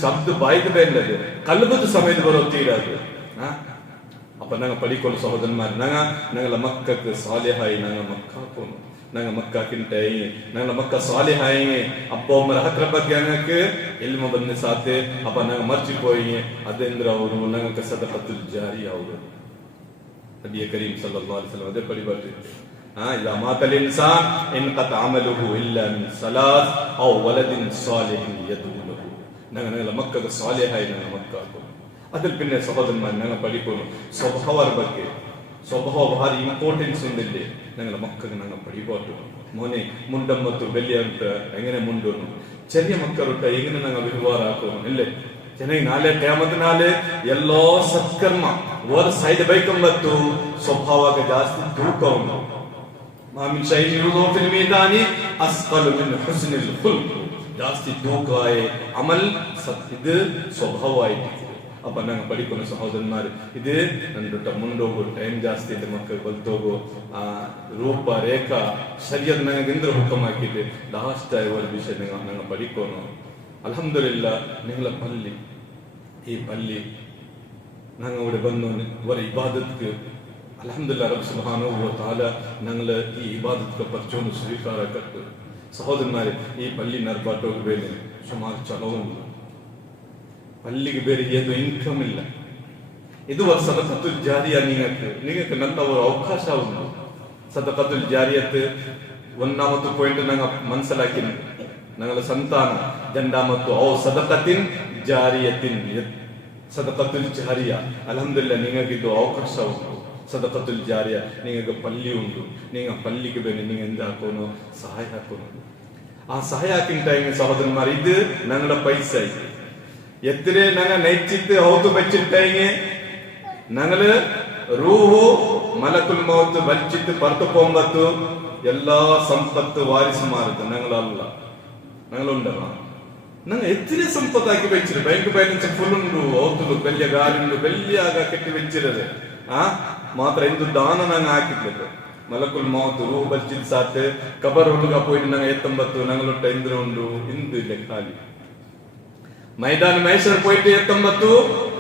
ಶಬ್ದ ಬಾಯ್ದು ಬೇಡದು ಕಲ್ಬದ ಸಮಯದ ಬರೋ ತೀರದು. ಅಪ್ಪ ನಂಗೆ ಪಡಿಕೊಳ್ಳೋ ಸಹೋದರನ್ಮಾರೆ ನಂಗಳ ಮಕ್ಕಕ್ಕೆ ಸಾಲಿಹಾಯಿ ನಂಗ ಮಕ್ಕ ಹಾಕೋನು ನಂಗೆ ಮಕ್ಕ ಕಿಂಟಾಯಿ ನಂಗಳ ಮಕ್ಕ ಸಾಲಿಹಾಯಿ ಅಪ್ಪ ಒಮ್ಮರ ಹತ್ರ ಬಗ್ಗೆ ಅನ್ನಕ್ಕೆ ಎಲ್ಮ ಬಂದ ಸಾತೆ ಅಪ್ಪ ನಂಗೆ ಮರ್ಚಿಪೋಯಿ ಅದೇಂದ್ರ ಅವರು ನಂಗೆ ಸದಕತುಲ್ ಜಾರಿ ಅವರು ನಬಿ ಕರೀಂ ಸಲ್ಲಲ್ಲಾಹು ಅಲೈಹಿ ವಸಲ್ಲಂ ಅದೇ ಪಡಿಬಾರ್ದು. ಇದ ಮಾತಲ್ ಇನ್ಸಾನ್ ಇನ್ಕತ ಅಮಲುಹು ಇಲ್ಲಾ ಮಿನ್ ಸಲಾತ್ ಔ ವಲದಿನ್ ಸಾಲಿಹಿನ್ ಯದೂಲಹು. ನಂಗಳ ಮಕ್ಕಗೆ ಸಾಲಿಹಾಯಿ ನಂಗೆ ಮಕ್ಕ ಹಾಕೋನು ಅದ್ರ ಪಿನ್ನೆ ಸಹೋದರನ್ಮಾರೆ ನಂಗೆ ಪಡಿಕೋನು ಸ್ವಭಾವರ ಬಗ್ಗೆ ಸ್ವಭಾವ ಭಾರಿ ಇಂಪಾರ್ಟೆನ್ಸ್ ಒಂದಿಲ್ಲಿ ನಂಗಳ ಮಕ್ಕಳಿಗೆ ನಂಗೆ ಪಡಿಬಾರ್ದು. ಮೊನೆ ಮುಂಡ ಮತ್ತು ಬೆಲ್ಲಿ ಅಂತ ಹೆಂಗನೆ ಮುಂಡೋನು ಚೆರಿಯ ಮಕ್ಕಳುಟ್ಟ ಹೆಂಗನೆ ನಂಗೆ ವ್ಯವಹಾರ ಹಾಕೋನು ಇಲ್ಲೇ ಚೆನ್ನಾಗಿ ನಾಳೆ ಕಿಯಾಮತ್ ನಾಳೆ ಎಲ್ಲೋ ಸತ್ಕರ್ಮ ಓರ್ ಸೈಡ್ ಬೈಕಂಬತ್ತು ಸ್ವಭಾವಾಗ ಜಾಸ್ತಿ ತೂಕವನ್ನು ಮಾಮಿನ್ ಶೈನಿ ರುದೋಫಿಲ್ ಮೀದಾನಿ ಅಸ್ಕಲು ಮಿನ್ ಹುಸ್ನಿಲ್ ಖುಲ್ಕ್ ಜಾಸ್ತಿ ತೂಕ ಅಮಲ್ ಇದು ಸ್ವಭಾವ ಆಯ್ತು. ಅಪ್ಪ ನಂಗೆ ಪಡಿಕೊಂಡು ಸಹೋದರನ್ಮಾರು ಇದು ನನ್ನ ಮುಂದೋಗು ಟೈಮ್ ಜಾಸ್ತಿ ಇದೆ ಮಕ್ಕಳು ಕಲ್ತೋಗು ರೂಪ ರೇಖಾ ಸರಿಯಾದ ನಂಗೆ ಇಂದ್ರ ಹುಕಮ್ ಹಾಕಿದ್ದು ಲಾಸ್ಟ್ ಒಂದು ವಿಷಯ ನಂಗೆ ಪಡಿಕೋನು ಅಲ್ಹಮ್ದುಲಿಲ್ಲ ನಿಂಗಳ ಪಲ್ಲಿ ಈ ಪಲ್ಲಿ ನಂಗೆ അവിടെ ಬಂದು ഒരു ഇബാദത്ത് അൽഹംദുലില്ലാഹ് റബ്ബ് സുബ്ഹാനഹു വ തആല ഞങ്ങളെ ഈ ഇബാദത്ത് പർച്ചോന്ന് സ്വീകാരാക്കട്ടെ സഹോദരന്മാരെ ഈ പള്ളി നർബാട്ടോക്ക് ಬೇರೆ ಸುಮಾರು ಚಲೋವುಂಟು പള്ളിക്ക് ಬೇರೆ ಏನು ಇನ್ಕಮ್ ಇಲ್ಲ ಇದು ಒಂದು ಸದಕತುಲ್ ಜಾರಿಯ നിങ്ങൾക്ക് നല്ല ഒരു ಅವಕಾಶ ಉಂಟು ಸದಕತುಲ್ ಜಾರಿಯತ್ ഒന്നാമത്തെ പോയിന്റ് ഞങ്ങൾ മനസ്സിലാക്കിയിട്ടുണ്ട് ഞങ്ങളുടെ സന്താന രണ്ടാമത്തെ ഓ സദഖത്തിൻ ജാരിയത്തിൻ സദഖത്തുൽ ജാരിയ അൽഹംദുലില്ലാഹ് നിങ്ങൾക്ക് ഇത് അവകാശ ಉಂಟು സദഖത്തുൽ ജാരിയ നിങ്ങൾക്ക് പള്ളി ಉಂಟು നിങ്ങൾ പള്ളിക്ക് ಬೇರೆ നിങ്ങൾ എന്താക്കണോ സഹായ ಹಾಕೋಣ ആ സഹായ ಹಾಕಿನ ಟೈಮ್ സഹോദരന്മാർ ഇത് ഞങ്ങളുടെ പൈസ എത്ര ഞങ്ങൾ നെച്ചിട്ട് ഔത്ത് വെച്ചിട്ടെങ്കിൽ ഞങ്ങള് റൂഹു മലക്കുൽ മൗത്ത് വലിച്ചിട്ട് പുറത്തു പോകുമ്പോ എല്ലാ സമ്പത്ത് വാരിസുമാരത് ഞങ്ങളല്ല ഞങ്ങളുണ്ടല്ലോ ഞങ്ങൾ എത്ര സമ്പത്താക്കി വെച്ചിട്ട് ബാങ്ക് ബാലൻസ് ഫുള്ളുണ്ടു ഔത്തുള്ളു വലിയ കാലുണ്ട് വലിയ കെട്ടി വെച്ചിരുന്നത് മാത്രം എന്ത് ദാനം ഞങ്ങൾ ആക്കിയിട്ടില്ല മലക്കുൽ മൗത്ത് റൂഹ് വലിച്ചിട്ട് സാത്ത് കബർ ഒഴുക പോയിട്ട് ഞങ്ങൾ എത്തുമ്പോ ഞങ്ങളുടെ എന്തിനും ഉണ്ടു എന്തില്ല കാലി ಮೈದಾನ ಮೈಸೂರು പോയിട്ട് ಎತ್ತಂಬತ್ತು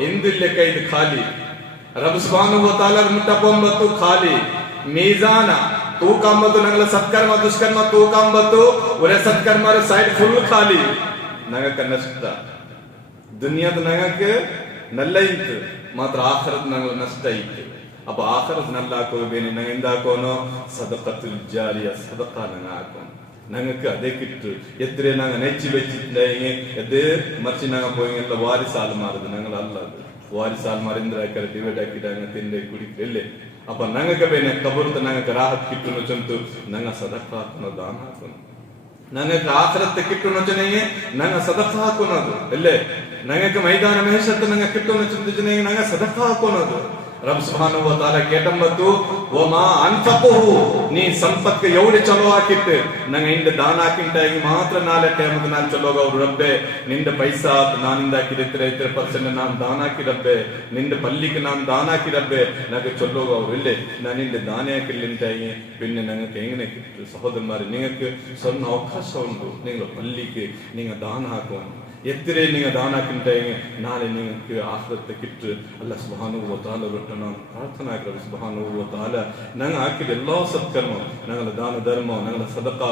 ಎಂದಿಲ್ಲ ಕೈದು ಖಾಲಿ ರಬ್ ಸುಬ್ಹಾನಹು ವ ತಆಲಾ ಮುಟ್ಟಕೊಂಬತ್ತು ಖಾಲಿ ಮೀಜಾನ ತೂಕಂಬತ್ತು ನಂಗಲ ಸತ್ಕರ್ಮ ದುಷ್ಕರ್ಮ ತೂಕಂಬತ್ತು ಒರೆ ಸತ್ಕರ್ಮ ಸೈಡ್ ಫುಲ್ ಖಾಲಿ ನಂಗಕ ನಷ್ಟ ದುನಿಯಾದ ನಂಗಕ നല്ല ಇತ್ತು ಮಾತ್ರ ಆಖರತ್ ನಂಗಲ ನಷ್ಟ ಇತ್ತು ಅಪ್ಪ ಆಖರತ್ നല്ല ಹಾಕೋಬೇನೆ ನಂಗ ಎಂದಾಕೋನೋ ಸದಕತುಲ್ ಜಾರಿಯ ಸದಕ ನಂಗ ಹಾಕೋನು ഞങ്ങൾക്ക് അതേ കിട്ടു എത്ര ഞങ്ങൾ നെച്ചി വെച്ചിട്ടുണ്ടെങ്കിൽ ഇത് മറിച്ച് ഞങ്ങൾ പോയെങ്കിൽ വാരിസാൽമാരത് ഞങ്ങളല്ല വാരിസാൽമാർ എന്തിനാക്കാറ് ഡിവൈഡ് ആക്കിയിട്ട് അങ്ങനത്തെ കുടിക്കല്ലേ അപ്പൊ ഞങ്ങൾക്ക് പിന്നെ കബൂർത്ത് ഞങ്ങൾക്ക് രാഹത്ത് കിട്ടുന്ന വെച്ചു ഞങ്ങൾ സദഖ ಹಾಕೋಣ ದಾನ ಹಾಕೋಣ ഞങ്ങൾക്ക് ആഖിറത്ത് കിട്ടുന്ന വെച്ചിട്ടുണ്ടെങ്കിൽ ഞങ്ങൾ സദഖ ಹಾಕೋಣದು അല്ലേ ഞങ്ങൾക്ക് മൈതാന മഹേശത്ത് ഞങ്ങൾ കിട്ടുന്ന ചിന്തിച്ചിട്ടുണ്ടെങ്കിൽ ഞങ്ങൾ സദഖ ಹಾಕೋಣದು ರಬ್ ಸುಬ್ಹಾನಹು ವ ತಆಲಾ ಕೇಟಂಬತ್ತು ವಮಾ ಅನ್ಫಖುಹು ನೀ ಸಂಪತ್ಗೆ ಎವಡೆ ಚಲೋ ಹಾಕಿತ್ತು ನಂಗೆ ಇಂದ ದಾನ ಹಾಕಿಂಟಾಗಿ ಮಾತ್ರ ನಾಳೆ ಟೈಮ್ಗೆ ನಾನು ಚಲೋಗ ಅವರು ರಬ್ಬೆ ನಿಂದ ಪೈಸಾ ನಾನಿಂದ ಹಾಕಿದ್ರೆ 30% ನಾನು ದಾನ ಹಾಕಿ ರಬ್ಬೆ ನಿಂದ ಪಲ್ಲಿಗೆ ನಾನು ದಾನ ಹಾಕಿ ರಬ್ಬೆ ನನಗೆ ಚಲೋಗ ಅವರು ಇಲ್ಲೇ ನಾನಿಂದ ದಾನ ಹಾಕಿಲ್ಲಿಂಟಾಗಿ പിന്നെ ഞങ്ങൾക്ക് എങ്ങനെ കിട്ടും സഹോദരന്മാരെ നിങ്ങൾക്ക് സ്വന്തം അവകാശം ഉണ്ട് നിങ്ങൾ പള്ളിക്ക് നിങ്ങൾ ദാനം ആക്കുവാൻ എത്ര നിങ്ങൾ ദാനാക്കിണ്ടെങ്കിൽ നാളെ നിങ്ങൾക്ക് ആഖിറത്ത് കിട്ട് അല്ലാഹ് സുബ്ഹാനഹു വ തആല റൊട്ടന പ്രാർത്ഥന ആക്കുക സുബ്ഹാനഹു വ തആല ഞങ്ങൾ ആക്കിയ എല്ലാ സത്കർമ്മ ഞങ്ങളുടെ ദാന ധർമ്മ ഞങ്ങളുടെ സദഖ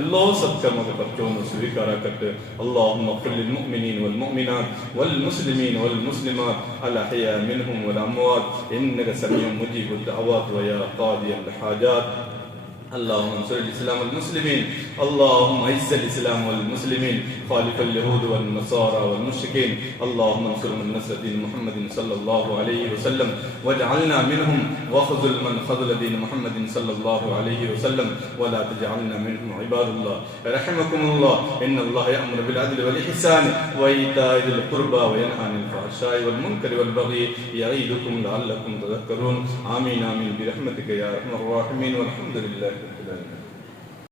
എല്ലാ സത്കർമ്മಕ್ಕೆ ಪರ್ಚೋನು ಸ್ವೀಕಾರಾಕಟ್ಟು ಅಲ್ಲಾಹುಮ್ಮ ಲಿಲ್ ಮುഅ್ಮಿನೀನ ವಲ್ ಮುಅ್ಮಿನಾತ್ ವಲ್ ಮುಸ್ಲಿಮೀನ ವಲ್ ಮುಸ್ಲಿಮಾತ್ ಅಲ್ ಅಹ್ಯಾ ಮಿನ್ಹುಮ್ ವಲ್ ಅಮ್ವಾತ್ ಇನ್ನಕ ಸಮೀഉ ಮುಜೀಬುದ್ ದಅವಾತ್ ವ ಯಾ ഖാദിയൽ ഹാജാತ್ اللهم انصر الاسلام والمسلمين اللهم اعز الاسلام والمسلمين خالف اليهود والنصارى والمشركين اللهم انصر من نصر دين محمد صلى الله عليه وسلم واجعلنا منهم واخذل من خذل دين محمد صلى الله عليه وسلم ولا تجعلنا منهم عباد الله رحمكم الله ان الله يأمر بالعدل والإحسان وإيتاء ذي القربى وينهى عن الفحشاء والمنكر والبغي يعظكم لعلكم تذكرون آمين آمين برحمتك يا أرحم الراحمين والحمد لله رب العالمين